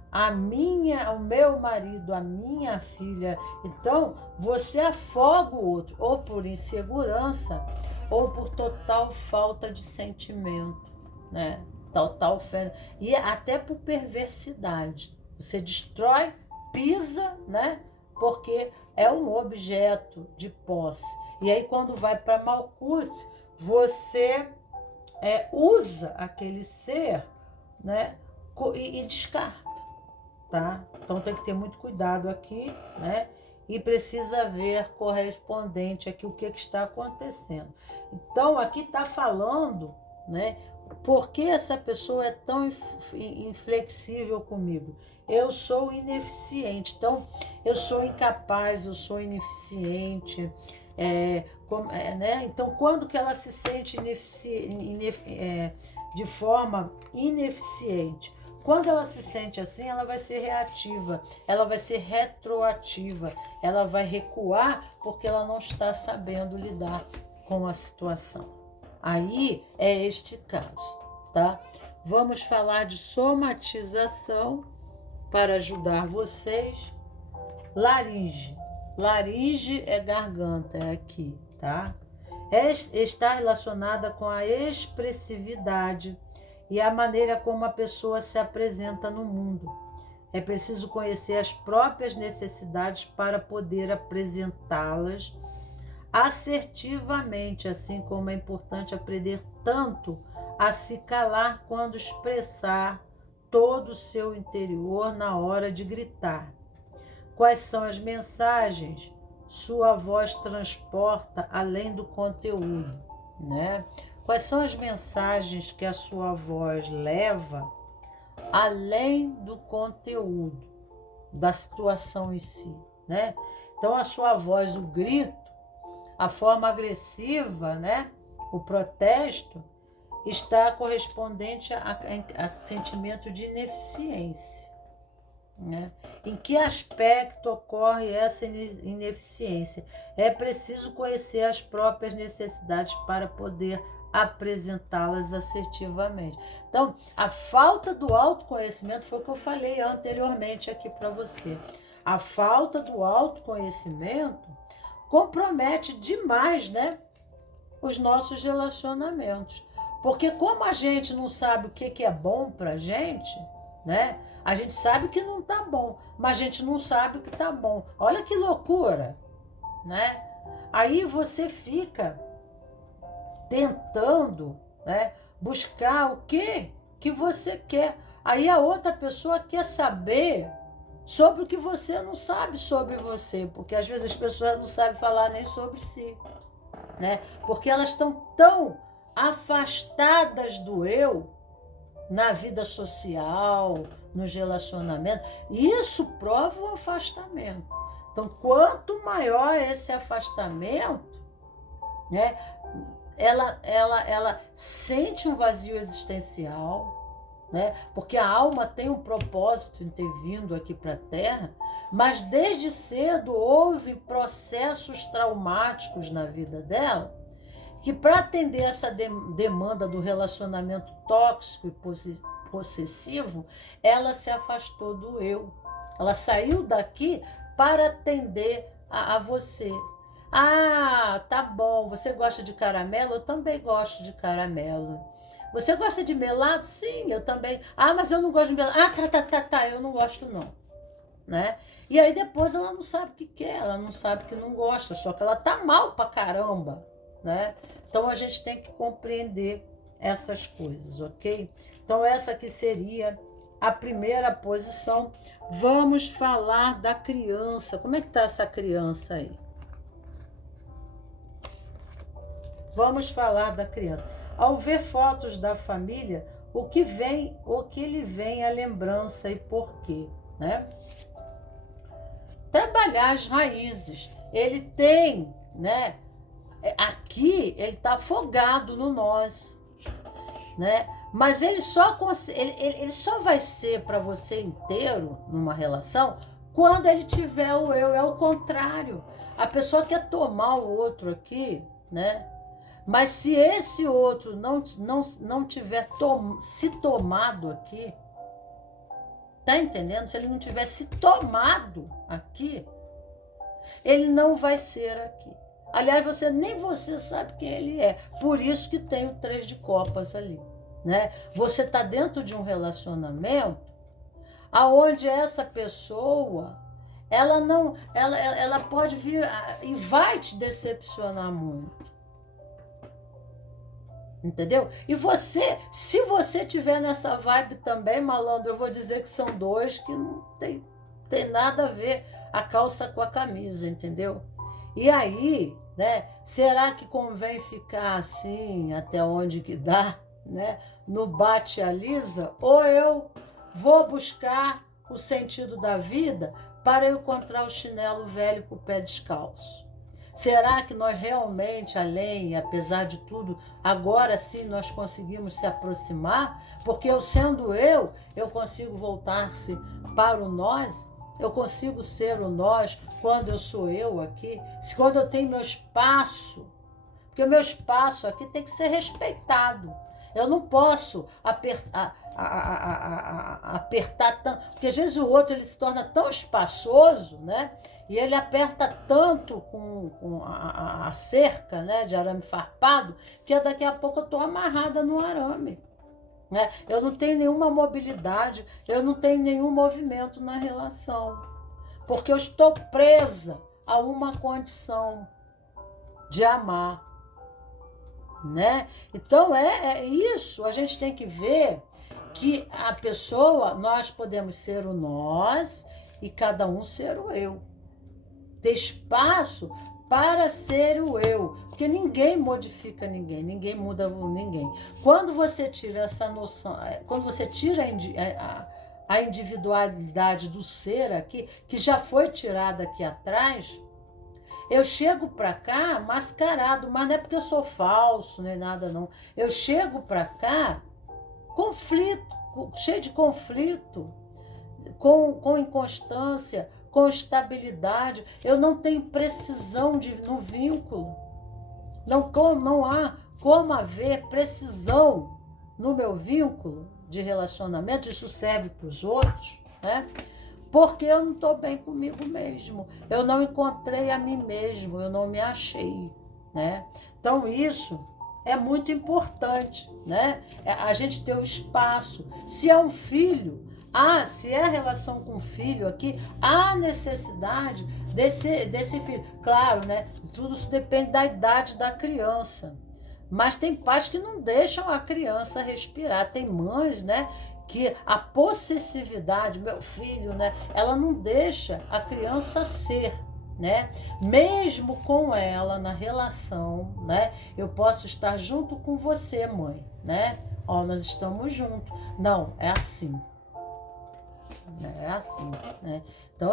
o meu marido, a minha filha, então você afoga o outro, ou por insegurança, ou por total falta de sentimento, né? Total e até por perversidade. Você destrói, pisa, né? Porque é um objeto de posse. E aí quando vai para Malkut, você usa aquele ser, né? E descarta, tá? Então tem que ter muito cuidado aqui, né? E precisa ver correspondente aqui o que está acontecendo. Então aqui está falando, né? Por que essa pessoa é tão inflexível comigo? Eu sou ineficiente, então eu sou incapaz, eu sou ineficiente. Né? Então, quando que ela se sente de forma ineficiente? Quando ela se sente assim, ela vai ser reativa, ela vai ser retroativa, ela vai recuar porque ela não está sabendo lidar com a situação. Aí é este caso, tá? Vamos falar de somatização para ajudar vocês. Laringe. Laringe é garganta, é aqui, tá? Está relacionada com a expressividade e a maneira como a pessoa se apresenta no mundo. É preciso conhecer as próprias necessidades para poder apresentá-las assertivamente, assim como é importante aprender tanto a se calar quando expressar todo o seu interior na hora de gritar. Quais são as mensagens sua voz transporta além do conteúdo, né? Quais são as mensagens que a sua voz leva além do conteúdo, da situação em si, né? Então a sua voz, o grito, a forma agressiva, né? O protesto está correspondente a sentimento de ineficiência, né? Em que aspecto ocorre essa ineficiência? É preciso conhecer as próprias necessidades para poder apresentá-las assertivamente. Então, a falta do autoconhecimento foi o que eu falei anteriormente aqui para você. A falta do autoconhecimento compromete demais, né, os nossos relacionamentos. Porque como a gente não sabe o que é bom pra gente, né? A gente sabe que não tá bom, mas a gente não sabe o que tá bom. Olha que loucura, né? Aí você fica tentando, né, buscar o que você quer. Aí a outra pessoa quer saber sobre o que você não sabe sobre você, porque às vezes as pessoas não sabem falar nem sobre si, né? Porque elas estão tão afastadas do eu na vida social, nos relacionamentos. Isso prova o afastamento. Então, quanto maior esse afastamento, né, ela sente um vazio existencial, né? Porque a alma tem um propósito em ter vindo aqui para a Terra, mas desde cedo houve processos traumáticos na vida dela, que para atender essa demanda do relacionamento tóxico e possessivo, ela se afastou do eu. Ela saiu daqui para atender a você. Ah, tá bom, você gosta de caramelo? Eu também gosto de caramelo. Você gosta de melado? Sim, eu também. Ah, mas eu não gosto de melado. Ah, tá, eu não gosto não, né? E aí depois ela não sabe o que quer, ela não sabe que não gosta, só que ela tá mal pra caramba, né? Então a gente tem que compreender essas coisas, ok? Então essa aqui seria a primeira posição. Vamos falar da criança. Como é que tá essa criança aí? Vamos falar da criança. Ao ver fotos da família, o que lhe vem à lembrança e por quê, né? Trabalhar as raízes. Ele tem, né? Aqui ele está afogado no nós, né? Mas ele só vai ser para você inteiro numa relação quando ele tiver o eu. É o contrário. A pessoa quer tomar o outro aqui, né? Mas se esse outro não tiver se tomado aqui, tá entendendo? Se ele não tiver se tomado aqui, ele não vai ser aqui. Aliás, nem você sabe quem ele é. Por isso que tem o 3 de copas ali, né? Você está dentro de um relacionamento aonde essa pessoa, ela pode vir e vai te decepcionar muito. Entendeu? E você, se você tiver nessa vibe também, malandro, eu vou dizer que são dois que não tem nada a ver a calça com a camisa, entendeu? E aí, né, será que convém ficar assim até onde que dá, né, no bate a lisa? Ou eu vou buscar o sentido da vida para eu encontrar o chinelo velho pro pé descalço? Será que nós realmente, além, apesar de tudo, agora sim nós conseguimos se aproximar? Porque eu sendo eu consigo voltar-se para o nós? Eu consigo ser o nós quando eu sou eu aqui? Quando eu tenho meu espaço? Porque o meu espaço aqui tem que ser respeitado. Eu não posso apertar tanto, porque às vezes o outro ele se torna tão espaçoso, né? E ele aperta tanto com a cerca, né, de arame farpado, que daqui a pouco eu estou amarrada no arame. Né? Eu não tenho nenhuma mobilidade, eu não tenho nenhum movimento na relação, porque eu estou presa a uma condição de amar. Né? Então é isso, a gente tem que ver que a pessoa, nós podemos ser o nós e cada um ser o eu. Ter espaço para ser o eu, porque ninguém modifica ninguém, ninguém muda ninguém. Quando você tira essa noção, quando você tira a individualidade do ser aqui, que já foi tirada aqui atrás, eu chego para cá mascarado, mas não é porque eu sou falso, nem nada não. Eu chego para cá cheio de conflito, com inconstância, com estabilidade. Eu não tenho precisão no vínculo. Não há como haver precisão no meu vínculo de relacionamento. Isso serve para os outros, né? Porque eu não estou bem comigo mesmo. Eu não encontrei a mim mesmo, eu não me achei, né? Então isso é muito importante, né? A gente ter o espaço. Se é um filho, se é a relação com o filho aqui, há necessidade desse filho. Claro, né? Tudo isso depende da idade da criança. Mas tem pais que não deixam a criança respirar. Tem mães, né? Que a possessividade, meu filho, né? Ela não deixa a criança ser, né? Mesmo com ela na relação, né? Eu posso estar junto com você, mãe, né? Ó, nós estamos juntos. Não, é assim. É assim, né? Então,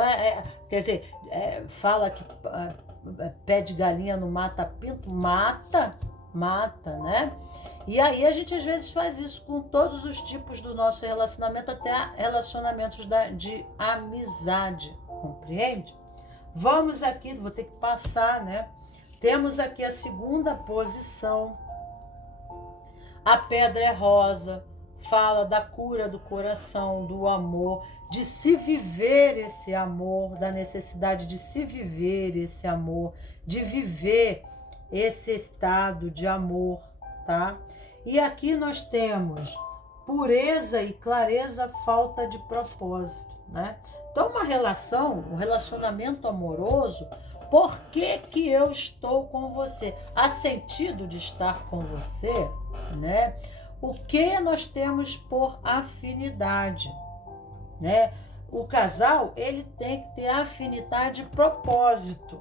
quer dizer, fala que pé de galinha não mata pinto, mata, né? E aí a gente às vezes faz isso com todos os tipos do nosso relacionamento, até relacionamentos de amizade, compreende? Vamos aqui, vou ter que passar, né? Temos aqui a segunda posição. A pedra é rosa, fala da cura do coração, do amor, de se viver esse amor, da necessidade de se viver esse amor, de viver esse estado de amor, tá? E aqui nós temos pureza e clareza, falta de propósito, né? Então, um relacionamento amoroso, por que eu estou com você? Há sentido de estar com você, né? O que nós temos por afinidade, né? O casal, ele tem que ter afinidade e propósito.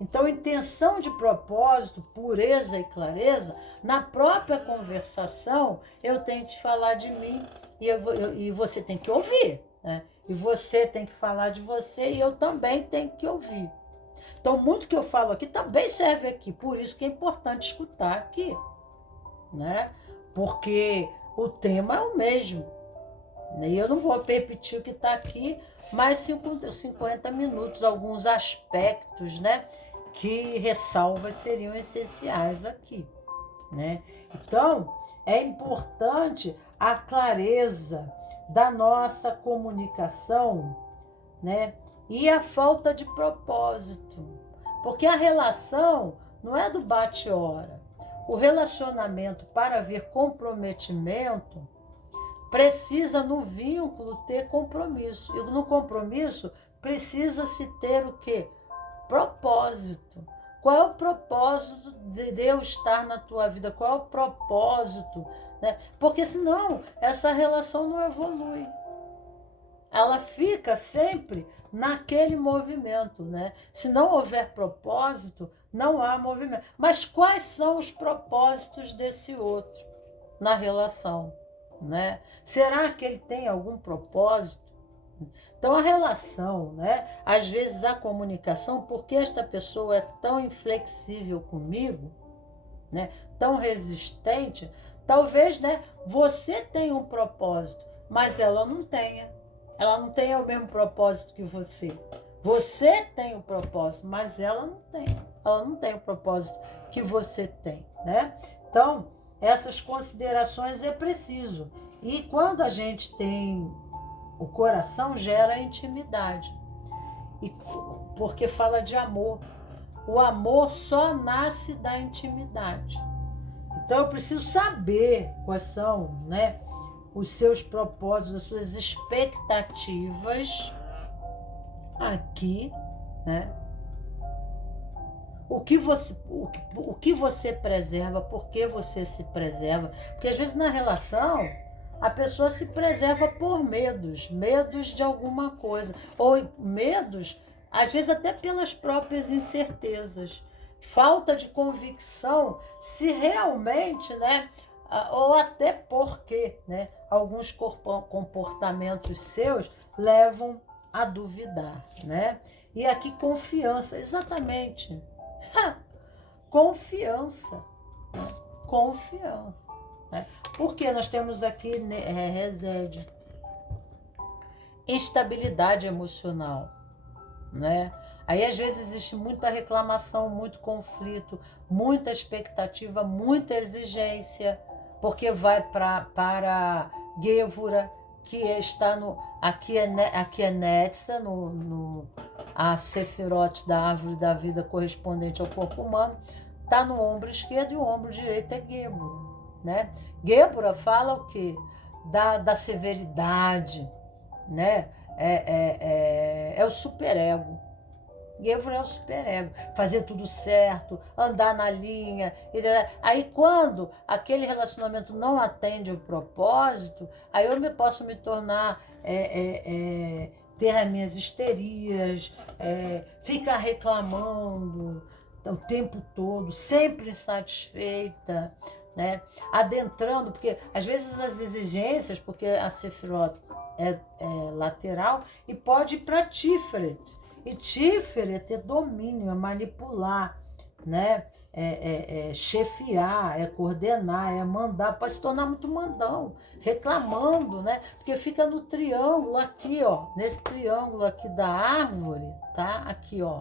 Então, intenção de propósito, pureza e clareza, na própria conversação, eu tenho que te falar de mim e você tem que ouvir, né? E você tem que falar de você e eu também tenho que ouvir. Então, muito que eu falo aqui também serve aqui, por isso que é importante escutar aqui, né? Porque o tema é o mesmo, né? E eu não vou repetir o que está aqui, mais 50 minutos, alguns aspectos, né? Que ressalvas seriam essenciais aqui, né? Então, é importante a clareza da nossa comunicação, né? E a falta de propósito. Porque a relação não é do bate-hora. O relacionamento, para haver comprometimento, precisa no vínculo ter compromisso. E no compromisso precisa-se ter o quê? Propósito. Qual é o propósito de Deus estar na tua vida? Qual é o propósito? Né? Porque senão essa relação não evolui. Ela fica sempre naquele movimento, né? Se não houver propósito, não há movimento. Mas quais são os propósitos desse outro na relação, né? Será que ele tem algum propósito, Então, a relação, né? Às vezes a comunicação, porque esta pessoa é tão inflexível comigo, né? Tão resistente, talvez, né? Você tenha um propósito, mas ela não tenha. Ela não tem o mesmo propósito que você. Você tem o propósito, mas ela não tem. Ela não tem o propósito que você tem, né? Então, essas considerações é preciso. E quando a gente tem o coração, gera intimidade. E porque fala de amor. O amor só nasce da intimidade. Então eu preciso saber quais são, né, os seus propósitos, as suas expectativas aqui, né? O que você preserva, por que você se preserva? Porque às vezes na relação a pessoa se preserva por medos de alguma coisa, ou medos, às vezes até pelas próprias incertezas, falta de convicção se realmente, né, ou até porque, né, alguns comportamentos seus levam a duvidar, né? E aqui confiança, exatamente. Confiança, né? Confiança, né? Porque nós temos aqui resede instabilidade emocional, né? Aí às vezes existe muita reclamação, muito conflito, muita expectativa, muita exigência, porque vai para Gévora, que está aqui é Netza, a Sefirot da árvore da vida correspondente ao corpo humano, está no ombro esquerdo e o ombro direito é Gévora, né? Gévora fala o quê? Da severidade, né? É o superego. Gévora é o superego, fazer tudo certo, andar na linha. Aí quando aquele relacionamento não atende o propósito, aí eu posso me tornar, ter as minhas histerias, ficar reclamando o tempo todo, sempre insatisfeita, né? Adentrando, porque às vezes as exigências, porque a Sefirot é lateral e pode ir para Tiferet. E Tiferet é ter domínio, é manipular, né? Chefiar, é coordenar, é mandar, pode se tornar muito mandão, reclamando, né? Porque fica no triângulo aqui, ó, nesse triângulo aqui da árvore, tá? Aqui, ó,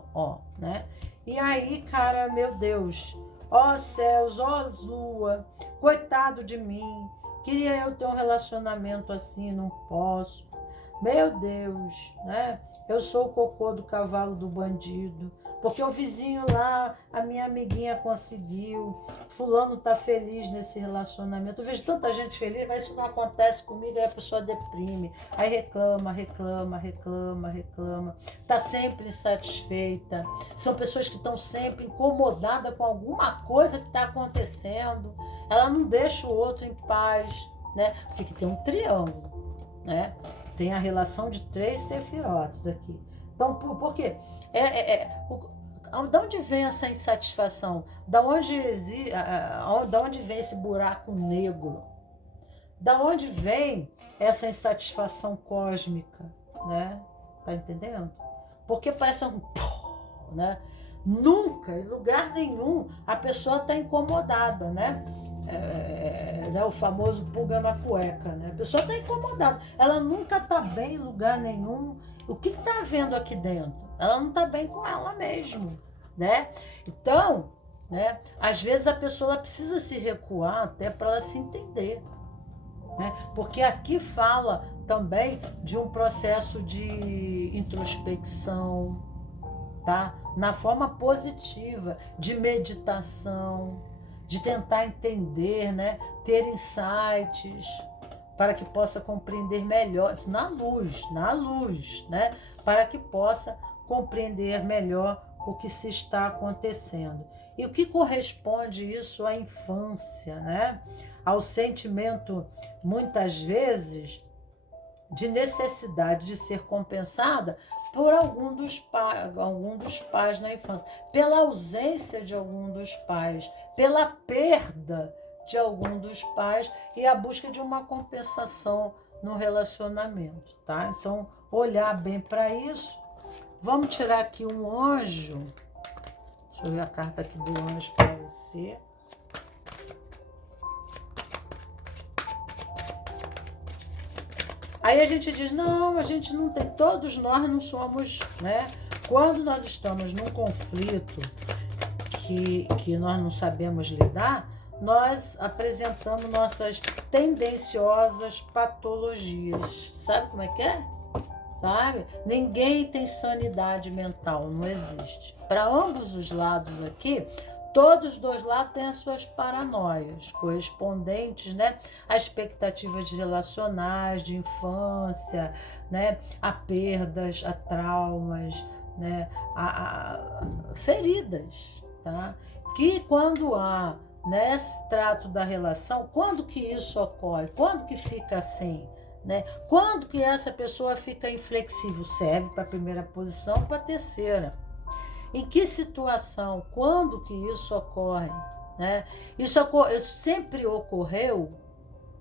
né? E aí, cara, meu Deus, ó céus, ó lua, coitado de mim, queria eu ter um relacionamento assim, não posso. Meu Deus, né? Eu sou o cocô do cavalo do bandido, porque o vizinho lá, a minha amiguinha conseguiu, fulano tá feliz nesse relacionamento. Eu vejo tanta gente feliz, mas isso não acontece comigo, aí a pessoa deprime, aí reclama, tá sempre insatisfeita. São pessoas que estão sempre incomodadas com alguma coisa que está acontecendo. Ela não deixa o outro em paz, né? Porque aqui tem um triângulo, né? Tem a relação de 3 sefirotes aqui. Então, por quê? Da onde vem essa insatisfação? Da onde vem esse buraco negro? Da onde vem essa insatisfação cósmica? Né? Tá entendendo? Porque parece né? Nunca, em lugar nenhum, a pessoa está incomodada, né? O famoso pulga na cueca, né? A pessoa está incomodada, ela nunca está bem em lugar nenhum. O que está havendo aqui dentro? Ela não está bem com ela mesma, né? Então, né? Às vezes a pessoa precisa se recuar até para ela se entender, né? Porque aqui fala também de um processo de introspecção, tá? Na forma positiva, de meditação, de tentar entender, né? Ter insights para que possa compreender melhor, na luz, né? Para que possa compreender melhor o que se está acontecendo. E o que corresponde isso à infância, né? Ao sentimento, muitas vezes, de necessidade de ser compensada por algum dos pais na infância, pela ausência de algum dos pais, pela perda de algum dos pais e a busca de uma compensação no relacionamento, tá? Então, olhar bem para isso. Vamos tirar aqui um anjo. Deixa eu ver a carta aqui do anjo para você. Aí a gente diz, não, a gente não tem, todos nós não somos, né? Quando nós estamos num conflito que nós não sabemos lidar, nós apresentamos nossas tendenciosas patologias. Sabe como é que é? Sabe? Ninguém tem sanidade mental, não existe. Para ambos os lados aqui, todos os dois lados têm as suas paranoias, correspondentes, né, a expectativas relacionais, de infância, né, a perdas, a traumas, né, a feridas, tá? Que quando há nesse trato da relação, quando que isso ocorre? Quando que fica assim? Né? Quando que essa pessoa fica inflexível? Serve para a primeira posição, para a terceira. Em que situação? Quando que isso ocorre? Né? Isso sempre ocorreu,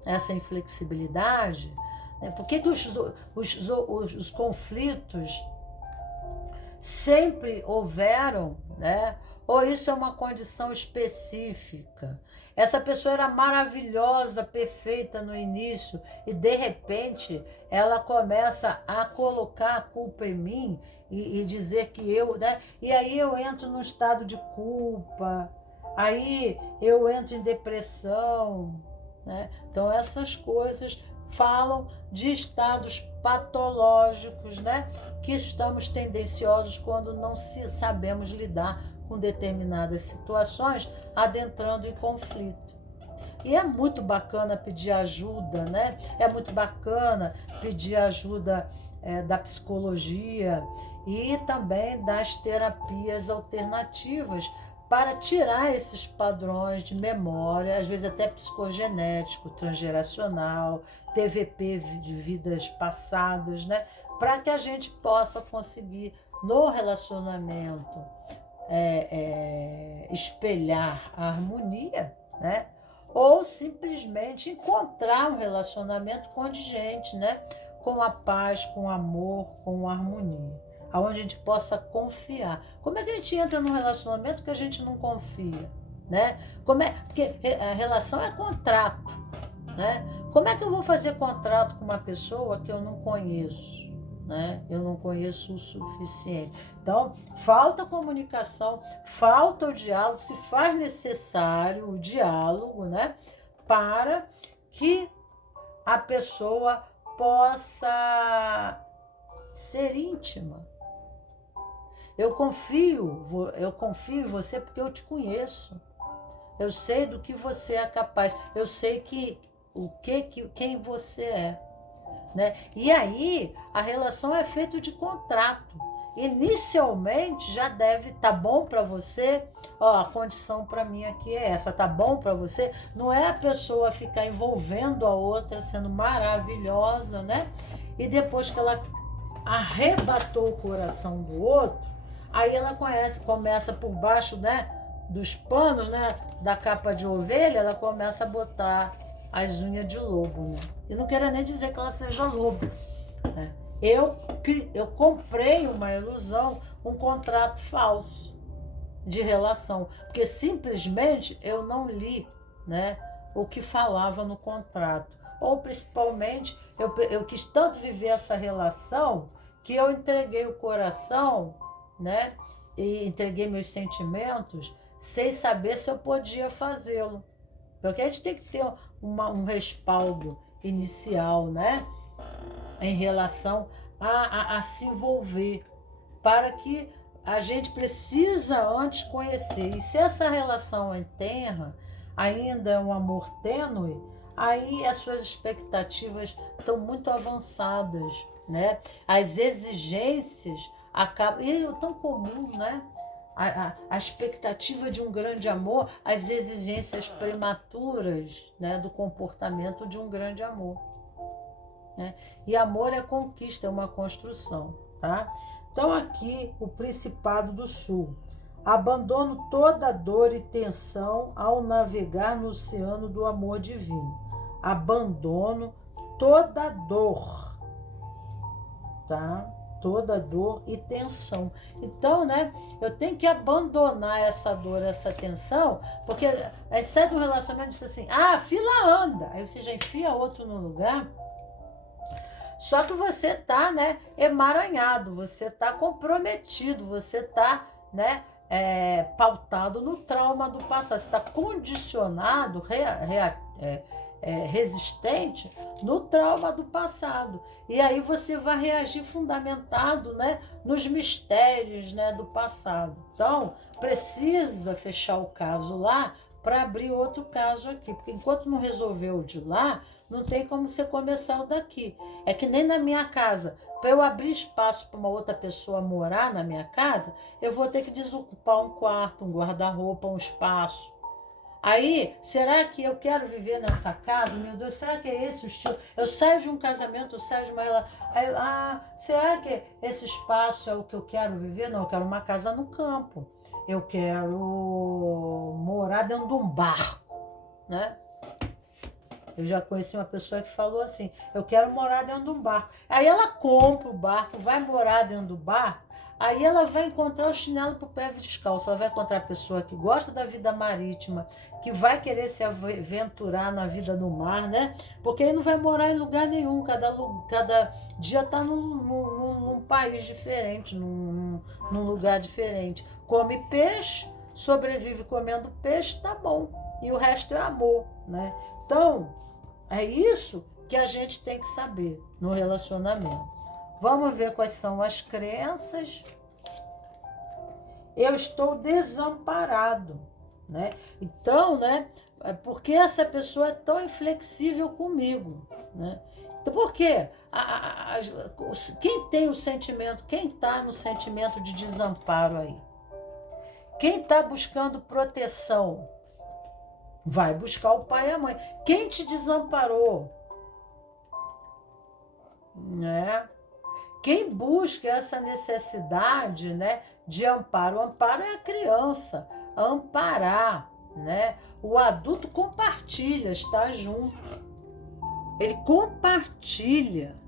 essa inflexibilidade? Né? Por que os conflitos sempre houveram, né? Ou isso é uma condição específica? Essa pessoa era maravilhosa, perfeita no início e de repente ela começa a colocar a culpa em mim e dizer que eu, né? E aí eu entro num estado de culpa, aí eu entro em depressão, né? Então essas coisas falam de estados patológicos, né? Que estamos tendenciosos quando não sabemos lidar com determinadas situações, adentrando em conflito. E é muito bacana pedir ajuda, né? É muito bacana pedir ajuda da psicologia e também das terapias alternativas para tirar esses padrões de memória, às vezes até psicogenético, transgeracional, TVP de vidas passadas, né? Para que a gente possa conseguir, no relacionamento, espelhar a harmonia, né? Ou simplesmente encontrar um relacionamento condigente, né? Com a paz, com amor, com harmonia, aonde a gente possa confiar. Como é que a gente entra num relacionamento que a gente não confia, né? Porque a relação é contrato, né? Como é que eu vou fazer contrato com uma pessoa que eu não conheço, né? Eu não conheço o suficiente. Então, falta comunicação, falta o diálogo, se faz necessário o diálogo, né? Para que a pessoa possa ser íntima. Eu confio em você porque eu te conheço. Eu sei do que você é capaz. Eu sei quem você é. Né? E aí, a relação é feita de contrato. Inicialmente, já deve estar bom para você. Ó, a condição para mim aqui é essa. Tá bom para você? Não é a pessoa ficar envolvendo a outra, sendo maravilhosa, né? E depois que ela arrebatou o coração do outro, aí ela começa por baixo, né, dos panos, né, da capa de ovelha, ela começa a botar as unhas de lobo, né? E não quero nem dizer que ela seja lobo, né? Eu comprei uma ilusão, um contrato falso de relação, porque simplesmente eu não li, né, o que falava no contrato. Ou principalmente, eu quis tanto viver essa relação que eu entreguei o coração, né, e entreguei meus sentimentos sem saber se eu podia fazê-lo. Porque a gente tem que ter um respaldo inicial, né, em relação a se envolver, para que a gente precisa antes conhecer. E se essa relação é tenra, ainda é um amor tênue, aí as suas expectativas estão muito avançadas, né? As exigências acabam... E é tão comum, né? A expectativa de um grande amor, as exigências prematuras, né, do comportamento de um grande amor, né? E amor é conquista, é uma construção, tá? Então aqui o Principado do Sul. Abandono toda dor e tensão ao navegar no oceano do amor divino. Abandono toda dor, tá? Toda dor e tensão. Então, né, eu tenho que abandonar essa dor, essa tensão, porque a gente sai do relacionamento e diz assim, a fila anda. Aí você já enfia outro no lugar. Só que você tá, né, emaranhado, você tá comprometido, você tá, né, pautado no trauma do passado, você está condicionado, resistente no trauma do passado. E aí você vai reagir fundamentado, né, nos mistérios, né, do passado. Então, precisa fechar o caso lá para abrir outro caso aqui, porque enquanto não resolveu o de lá, não tem como você começar o daqui. É que nem na minha casa, para eu abrir espaço para uma outra pessoa morar na minha casa, eu vou ter que desocupar um quarto, um guarda-roupa, um espaço. Aí, será que eu quero viver nessa casa? Meu Deus, será que é esse o estilo? Eu saio de um casamento, eu saio de uma relação. Será que esse espaço é o que eu quero viver? Não, eu quero uma casa no campo. Eu quero morar dentro de um barco, né? Eu já conheci uma pessoa que falou assim, eu quero morar dentro de um barco. Aí ela compra o barco, vai morar dentro do barco, aí ela vai encontrar o chinelo para o pé descalço, ela vai encontrar a pessoa que gosta da vida marítima, que vai querer se aventurar na vida no mar, né? Porque aí não vai morar em lugar nenhum, cada dia está num país diferente, num lugar diferente. Come peixe, sobrevive comendo peixe, tá bom. E o resto é amor, né? Então, é isso que a gente tem que saber no relacionamento. Vamos ver quais são as crenças. Eu estou desamparado, né? Então, né? Por que essa pessoa é tão inflexível comigo, né? Então, por quê? Quem tem o sentimento, quem está no sentimento de desamparo aí? Quem está buscando proteção? Vai buscar o pai e a mãe. Quem te desamparou? Né? Quem busca essa necessidade, né, de amparo? O amparo é a criança. Amparar, né? O adulto compartilha, está junto. Ele compartilha,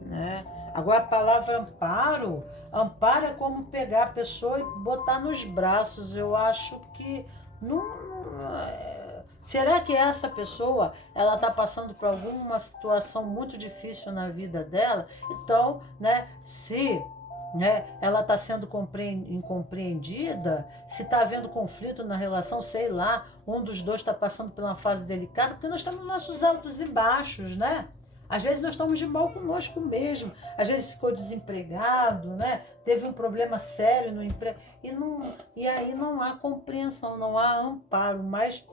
né? Agora a palavra amparo é como pegar a pessoa e botar nos braços. Eu acho que não. Será que essa pessoa ela está passando por alguma situação muito difícil na vida dela? Então, né, se, né, ela está sendo incompreendida, se está havendo conflito na relação, sei lá, um dos dois está passando por uma fase delicada, porque nós estamos nos nossos altos e baixos, né? Às vezes nós estamos de mal conosco mesmo, às vezes ficou desempregado, né? Teve um problema sério no emprego, e aí não há compreensão, não há amparo, mas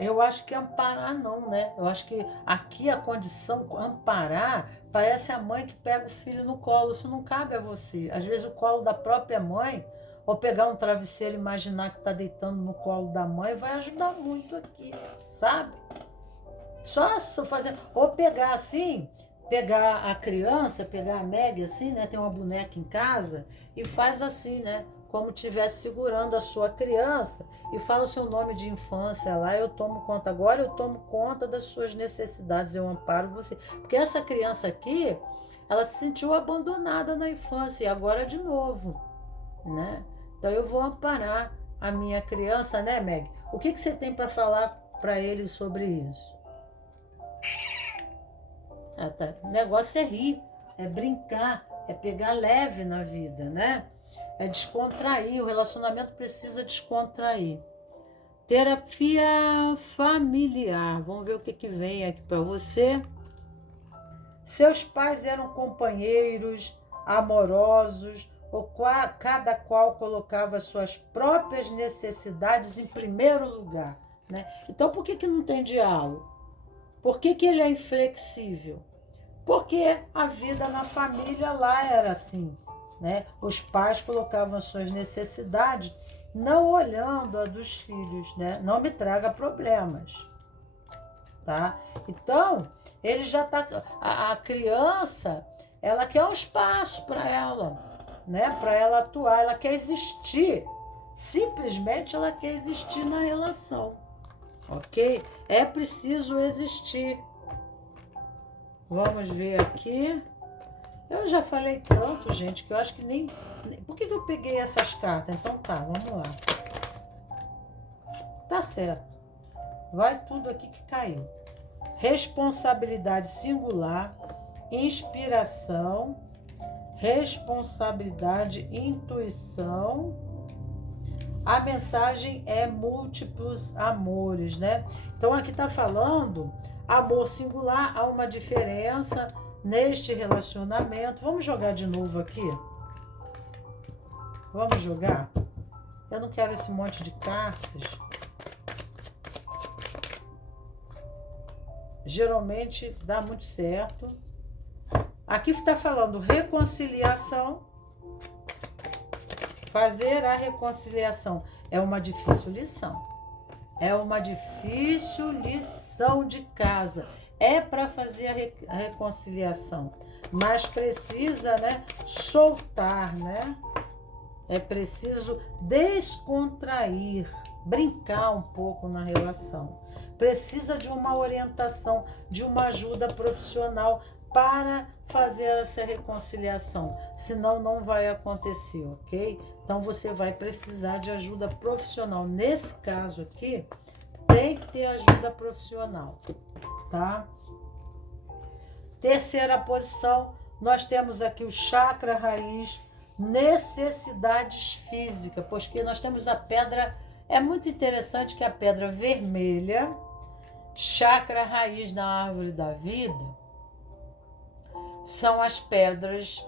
eu acho que amparar não, né? Eu acho que aqui a condição amparar parece a mãe que pega o filho no colo. Isso não cabe a você. Às vezes o colo da própria mãe, ou pegar um travesseiro e imaginar que está deitando no colo da mãe, vai ajudar muito aqui, sabe? Só fazer, ou pegar assim, pegar a criança, pegar a Meg assim, né? Tem uma boneca em casa e faz assim, né? Como estivesse segurando a sua criança e fala o seu nome de infância lá, eu tomo conta, agora eu tomo conta das suas necessidades, eu amparo você. Porque essa criança aqui, ela se sentiu abandonada na infância e agora de novo, né? Então eu vou amparar a minha criança, né, Meg? O que você tem para falar para ele sobre isso? Tá. O negócio é rir, é brincar, é pegar leve na vida, né? É descontrair, o relacionamento precisa descontrair. Terapia familiar, vamos ver o que vem aqui para você. Seus pais eram companheiros, amorosos, ou cada qual colocava suas próprias necessidades em primeiro lugar, né? Então por que não tem diálogo? Por que ele é inflexível? Porque a vida na família lá era assim, né? Os pais colocavam as suas necessidades não olhando a dos filhos, né? Não me traga problemas, tá? Então, ele já tá, a criança, ela quer um espaço para ela, né? Para ela atuar, ela quer existir. Simplesmente ela quer existir na relação, ok? É preciso existir. Vamos ver aqui. Eu já falei tanto, gente, que eu acho que nem... Por que eu peguei essas cartas? Então tá, vamos lá. Tá certo. Vai tudo aqui que caiu. Responsabilidade singular, inspiração, responsabilidade, intuição. A mensagem é múltiplos amores, né? Então aqui tá falando amor singular, há uma diferença neste relacionamento. Vamos jogar de novo aqui? Vamos jogar? Eu não quero esse monte de cartas. Geralmente dá muito certo. Aqui está falando reconciliação. Fazer a reconciliação é uma difícil lição. É uma difícil lição de casa. É para fazer a reconciliação, mas precisa, né, soltar, né? É preciso descontrair, brincar um pouco na relação. Precisa de uma orientação, de uma ajuda profissional para fazer essa reconciliação, senão não vai acontecer, ok? Então você vai precisar de ajuda profissional. Nesse caso aqui, tem que ter ajuda profissional, tá? Terceira posição, nós temos aqui o chakra raiz, necessidades físicas, porque nós temos a pedra, é muito interessante que a pedra vermelha, chakra raiz na árvore da vida, são as pedras,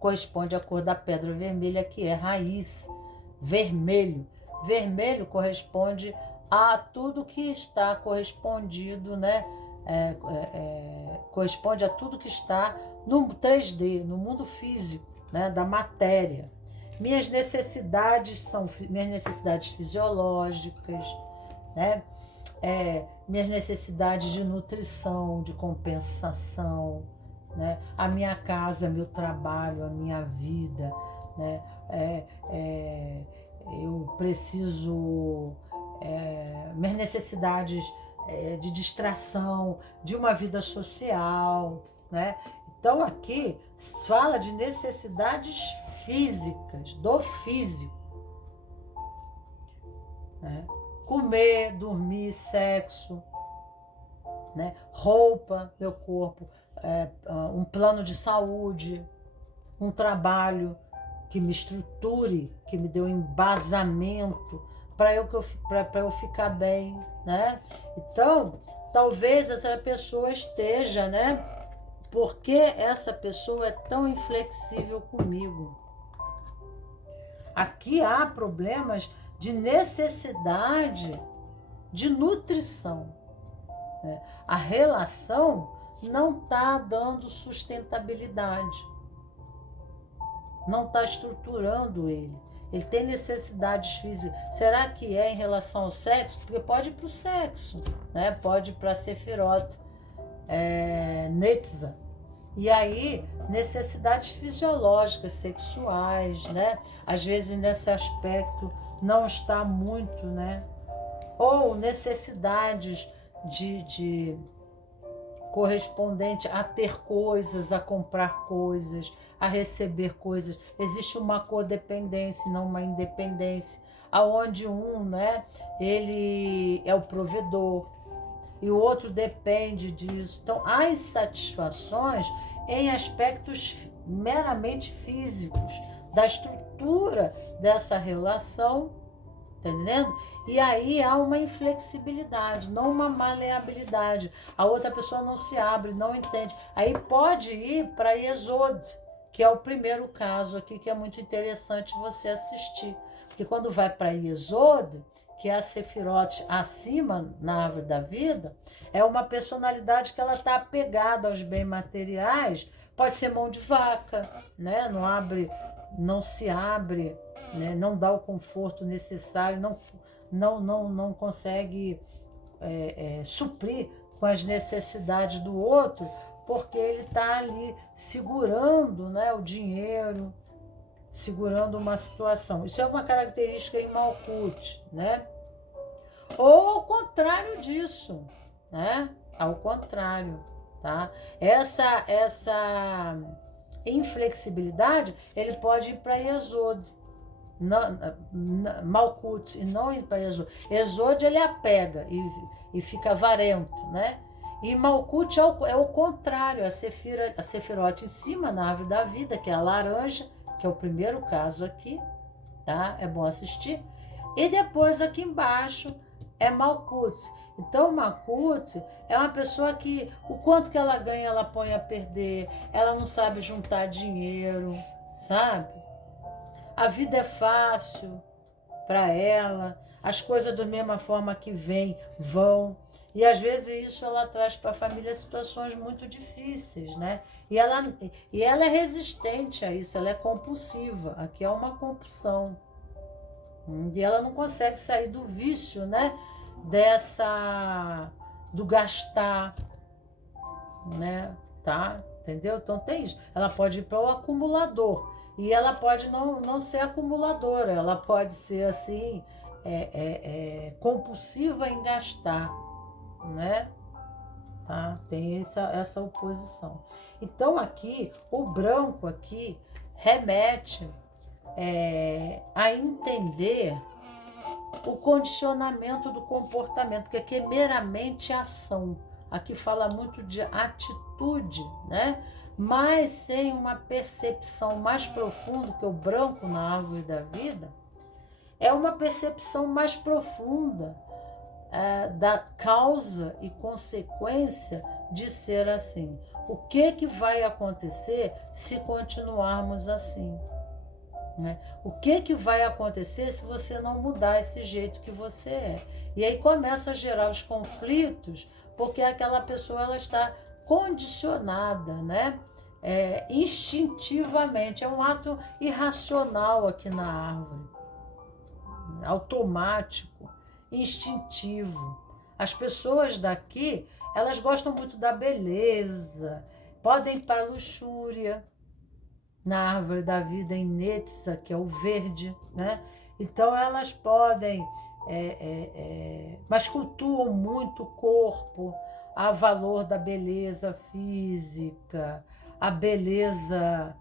corresponde à cor da pedra vermelha, que é raiz, vermelho. Vermelho corresponde a tudo que está correspondido, né? Corresponde a tudo que está no 3D, no mundo físico, né? Da matéria. Minhas necessidades são minhas necessidades fisiológicas, né? Minhas necessidades de nutrição, de compensação, né? A minha casa, meu trabalho, a minha vida, né? Eu preciso, minhas necessidades de distração, de uma vida social, né? Então aqui fala de necessidades físicas, do físico, né? Comer, dormir, sexo, né? Roupa, meu corpo, um plano de saúde, um trabalho que me estruture, que me dê um embasamento para eu ficar bem, né? Então, talvez essa pessoa esteja, né? Por que essa pessoa é tão inflexível comigo? Aqui há problemas de necessidade de nutrição, né? A relação não está dando sustentabilidade, não está estruturando ele. Ele tem necessidades físicas. Será que é em relação ao sexo? Porque pode ir para o sexo, né? Pode ir para Sefirot, Netza. E aí, necessidades fisiológicas, sexuais, né? Às vezes nesse aspecto não está muito, né? Ou necessidades de correspondente a ter coisas, a comprar coisas, a receber coisas. Existe uma codependência, não uma independência, aonde um, né, ele é o provedor e o outro depende disso. Então, há insatisfações em aspectos meramente físicos da estrutura dessa relação, tá entendendo? E aí há uma inflexibilidade, não uma maleabilidade. A outra pessoa não se abre, não entende. Aí pode ir para Yesod, que é o primeiro caso aqui, que é muito interessante você assistir. Porque quando vai para Yesod, que é a Sefirot acima na árvore da vida, é uma personalidade que ela está apegada aos bens materiais. Pode ser mão de vaca, né? Não se abre, né? Não dá o conforto necessário, não consegue suprir com as necessidades do outro, porque ele está ali segurando, né, o dinheiro, segurando uma situação. Isso é uma característica em Malkut, né? Ou ao contrário disso, né? Ao contrário, tá? Essa inflexibilidade, ele pode ir para Yesod, Malkut, e não ir para Yesod. Yesod ele apega e fica avarento, né? E Malkut é o contrário, a Sefirot em cima, na árvore da vida, que é a laranja, que é o primeiro caso aqui, tá? É bom assistir. E depois aqui embaixo é Malkut. Então, Malkut é uma pessoa que o quanto que ela ganha, ela põe a perder, ela não sabe juntar dinheiro, sabe? A vida é fácil para ela, as coisas da mesma forma que vêm, vão. E às vezes isso ela traz para a família situações muito difíceis, né? E ela é resistente a isso, ela é compulsiva. Aqui é uma compulsão. E ela não consegue sair do vício, né? Do gastar, né? Tá? Entendeu? Então tem isso. Ela pode ir para o acumulador. E ela pode não ser acumuladora, ela pode ser assim, compulsiva em gastar, né? Tá? Tem essa oposição. Então aqui, o branco aqui remete a entender o condicionamento do comportamento, porque aqui é meramente ação. Aqui fala muito de atitude, né? Mas sem uma percepção mais profunda, que o branco na árvore da vida é uma percepção mais profunda da causa e consequência de ser assim. O que vai acontecer se continuarmos assim? Né? O que vai acontecer se você não mudar esse jeito que você é? E aí começa a gerar os conflitos, porque aquela pessoa ela está condicionada, né? Instintivamente, é um ato irracional aqui na árvore, automático, instintivo. As pessoas daqui, elas gostam muito da beleza, podem ir para a luxúria, na árvore da vida em Netza, que é o verde, né? Então elas podem, mas cultuam muito o corpo, a valor da beleza física, a beleza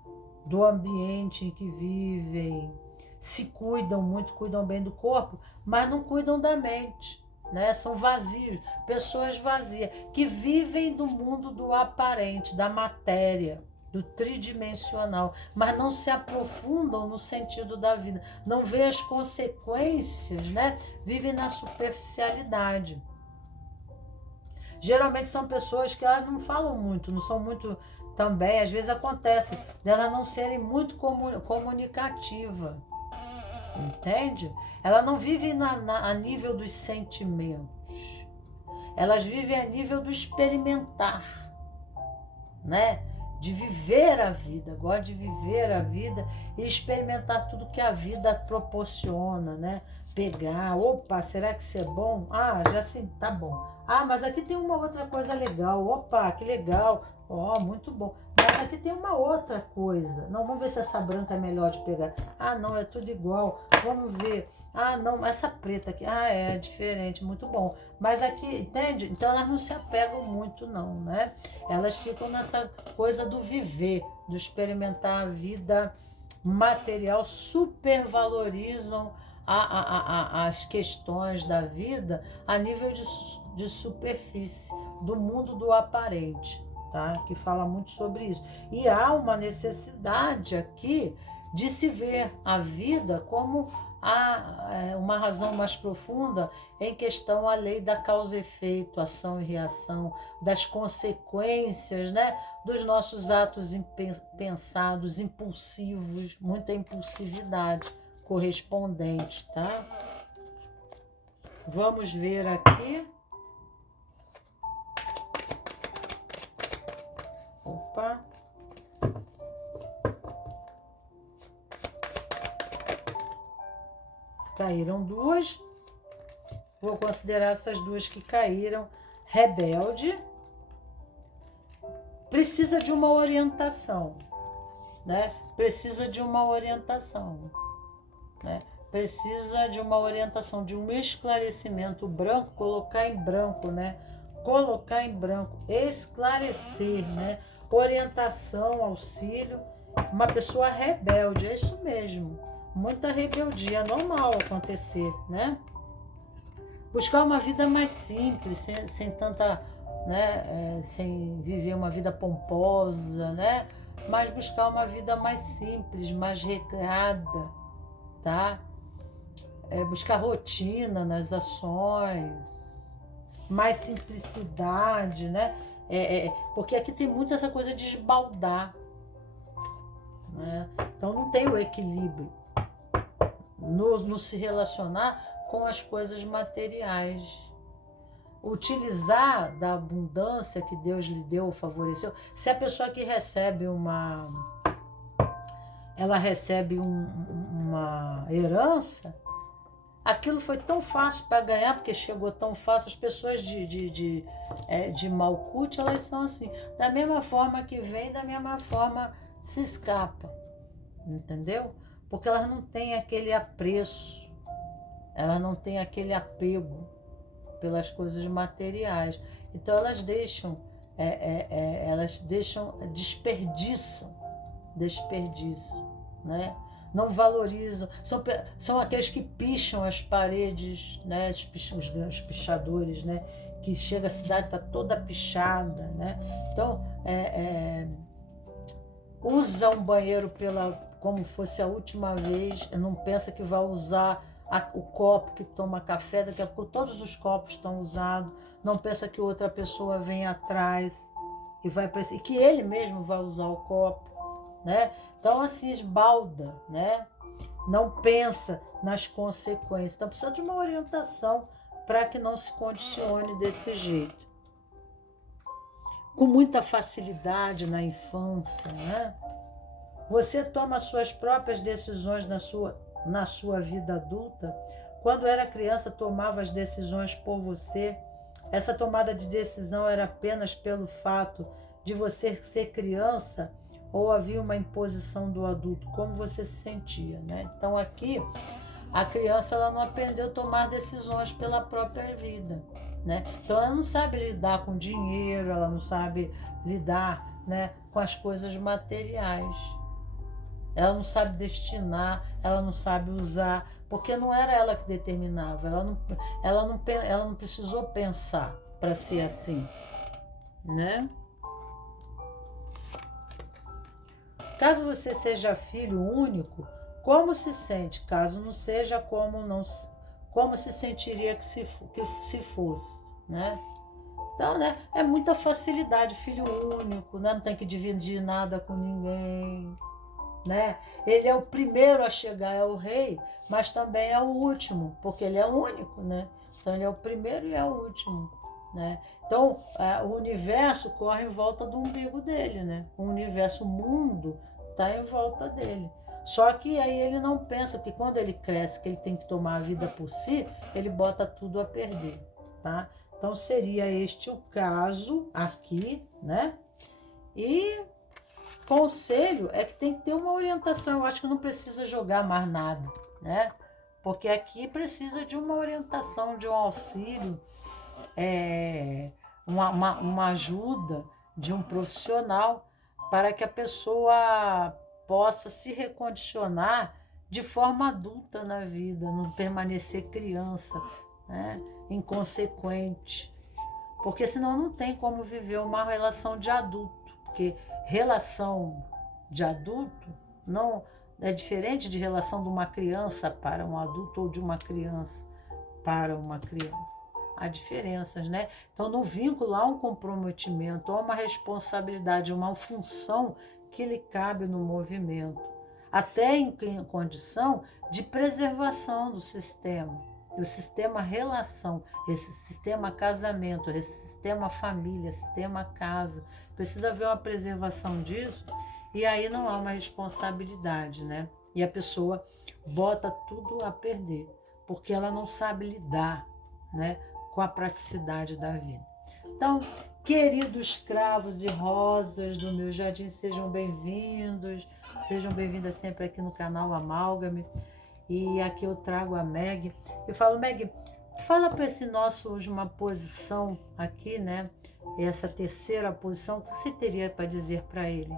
do ambiente em que vivem, se cuidam muito, cuidam bem do corpo, mas não cuidam da mente, né? São vazios, pessoas vazias, que vivem do mundo do aparente, da matéria, do tridimensional, mas não se aprofundam no sentido da vida, não vê as consequências, né? Vivem na superficialidade. Geralmente são pessoas que elas não falam muito, não são muito também, às vezes acontece delas não serem muito comunicativa, entende? Ela não vive a nível dos sentimentos, elas vivem a nível do experimentar, né? De viver a vida, gosta de viver a vida e experimentar tudo que a vida proporciona, né? Pegar, opa, será que isso é bom? Ah, já sim, tá bom. Ah, mas aqui tem uma outra coisa legal, opa, que legal, ó, muito bom. Mas aqui tem uma outra coisa, não, vamos ver se essa branca é melhor de pegar. Ah, não, é tudo igual, vamos ver. Ah, não, essa preta aqui, é diferente, muito bom. Mas aqui, entende? Então elas não se apegam muito não, né? Elas ficam nessa coisa do viver, do experimentar a vida material, supervalorizam as questões da vida a nível de superfície, do mundo do aparente, tá? Que fala muito sobre isso. E há uma necessidade aqui de se ver a vida como uma razão mais profunda em questão à lei da causa e efeito, ação e reação, das consequências, né, dos nossos atos impensados, impulsivos, muita impulsividade correspondente, tá? Vamos ver aqui. Opa. Caíram duas. Vou considerar essas duas que caíram. Rebelde. Precisa de uma orientação, né? Precisa de uma orientação, né? Precisa de uma orientação, de um esclarecimento. Branco, colocar em branco, né? colocar em branco, esclarecer, né? Orientação, auxílio. Uma pessoa rebelde, é isso mesmo. Muita rebeldia, é normal acontecer, né? Buscar uma vida mais simples, sem tanta, né? Sem viver uma vida pomposa, né? Mas buscar uma vida mais simples, mais regrada, tá? Buscar rotina nas ações, mais simplicidade, né? Porque aqui tem muito essa coisa de esbaldar, né? Então não tem o equilíbrio no se relacionar com as coisas materiais. Utilizar da abundância que Deus lhe deu, favoreceu. Se a pessoa que recebe ela recebe uma herança, aquilo foi tão fácil para ganhar, porque chegou tão fácil. As pessoas de Malkuth, elas são assim, da mesma forma que vem, da mesma forma se escapa, entendeu? Porque elas não têm aquele apreço, elas não têm aquele apego pelas coisas materiais. Então elas desperdiçam, né? Não valorizam, são aqueles que picham as paredes, né? Os pichadores, né? Que chega a cidade, está toda pichada, né? Então, usa um banheiro como fosse a última vez, não pensa que vai usar o copo que toma café, daqui a pouco todos os copos estão usados, não pensa que outra pessoa vem atrás e que ele mesmo vai usar o copo, né? Então assim esbalda, né? Não pensa nas consequências. Então precisa de uma orientação para que não se condicione desse jeito. Com muita facilidade na infância, né? Você toma suas próprias decisões na sua vida adulta. Quando era criança, tomava as decisões por você. Essa tomada de decisão era apenas pelo fato de você ser criança ou havia uma imposição do adulto? Como você se sentia, né? Então aqui, a criança ela não aprendeu a tomar decisões pela própria vida, né? Então ela não sabe lidar com dinheiro, ela não sabe lidar, né, com as coisas materiais. Ela não sabe destinar, ela não sabe usar, porque não era ela que determinava, ela não precisou pensar para ser assim, né? Caso você seja filho único, como se sente? Caso não seja, como se sentiria que se fosse, né? Então, né, é muita facilidade, filho único, né? Não tem que dividir nada com ninguém, né? Ele é o primeiro a chegar, é o rei, mas também é o último, porque ele é único, né? Então ele é o primeiro e é o último, né? Então o universo corre em volta do umbigo dele, né? O universo, o mundo está em volta dele. Só que aí ele não pensa, porque quando ele cresce, que ele tem que tomar a vida por si, ele bota tudo a perder, tá? Então seria este o caso aqui, né? E conselho é que tem que ter uma orientação. Eu acho que não precisa jogar mais nada, né? Porque aqui precisa de uma orientação, de um auxílio, uma ajuda de um profissional para que a pessoa possa se recondicionar de forma adulta na vida, não permanecer criança, né? Inconsequente. Porque senão não tem como viver uma relação de adulto. Porque relação de adulto não é diferente de relação de uma criança para um adulto ou de uma criança para uma criança. Há diferenças, né? Então, no vínculo há um comprometimento, há uma responsabilidade, uma função que lhe cabe no movimento, até em condição de preservação do sistema. E o sistema relação, esse sistema casamento, esse sistema família, sistema casa, precisa haver uma preservação disso, e aí não há uma responsabilidade, né? E a pessoa bota tudo a perder, porque ela não sabe lidar, né, com a praticidade da vida. Então, queridos cravos e rosas do meu jardim, sejam bem-vindos sempre aqui no canal Amálgame. E aqui eu trago a Meg. Eu falo, Meg, Fala para esse nosso última posição aqui, né? Essa terceira posição, o que você teria para dizer para ele?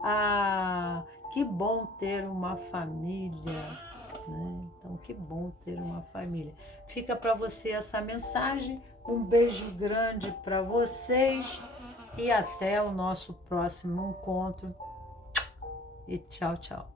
Ah, que bom ter uma família, né? Então, que bom ter uma família. Fica para você essa mensagem. Um beijo grande para vocês e até o nosso próximo encontro. E tchau, tchau.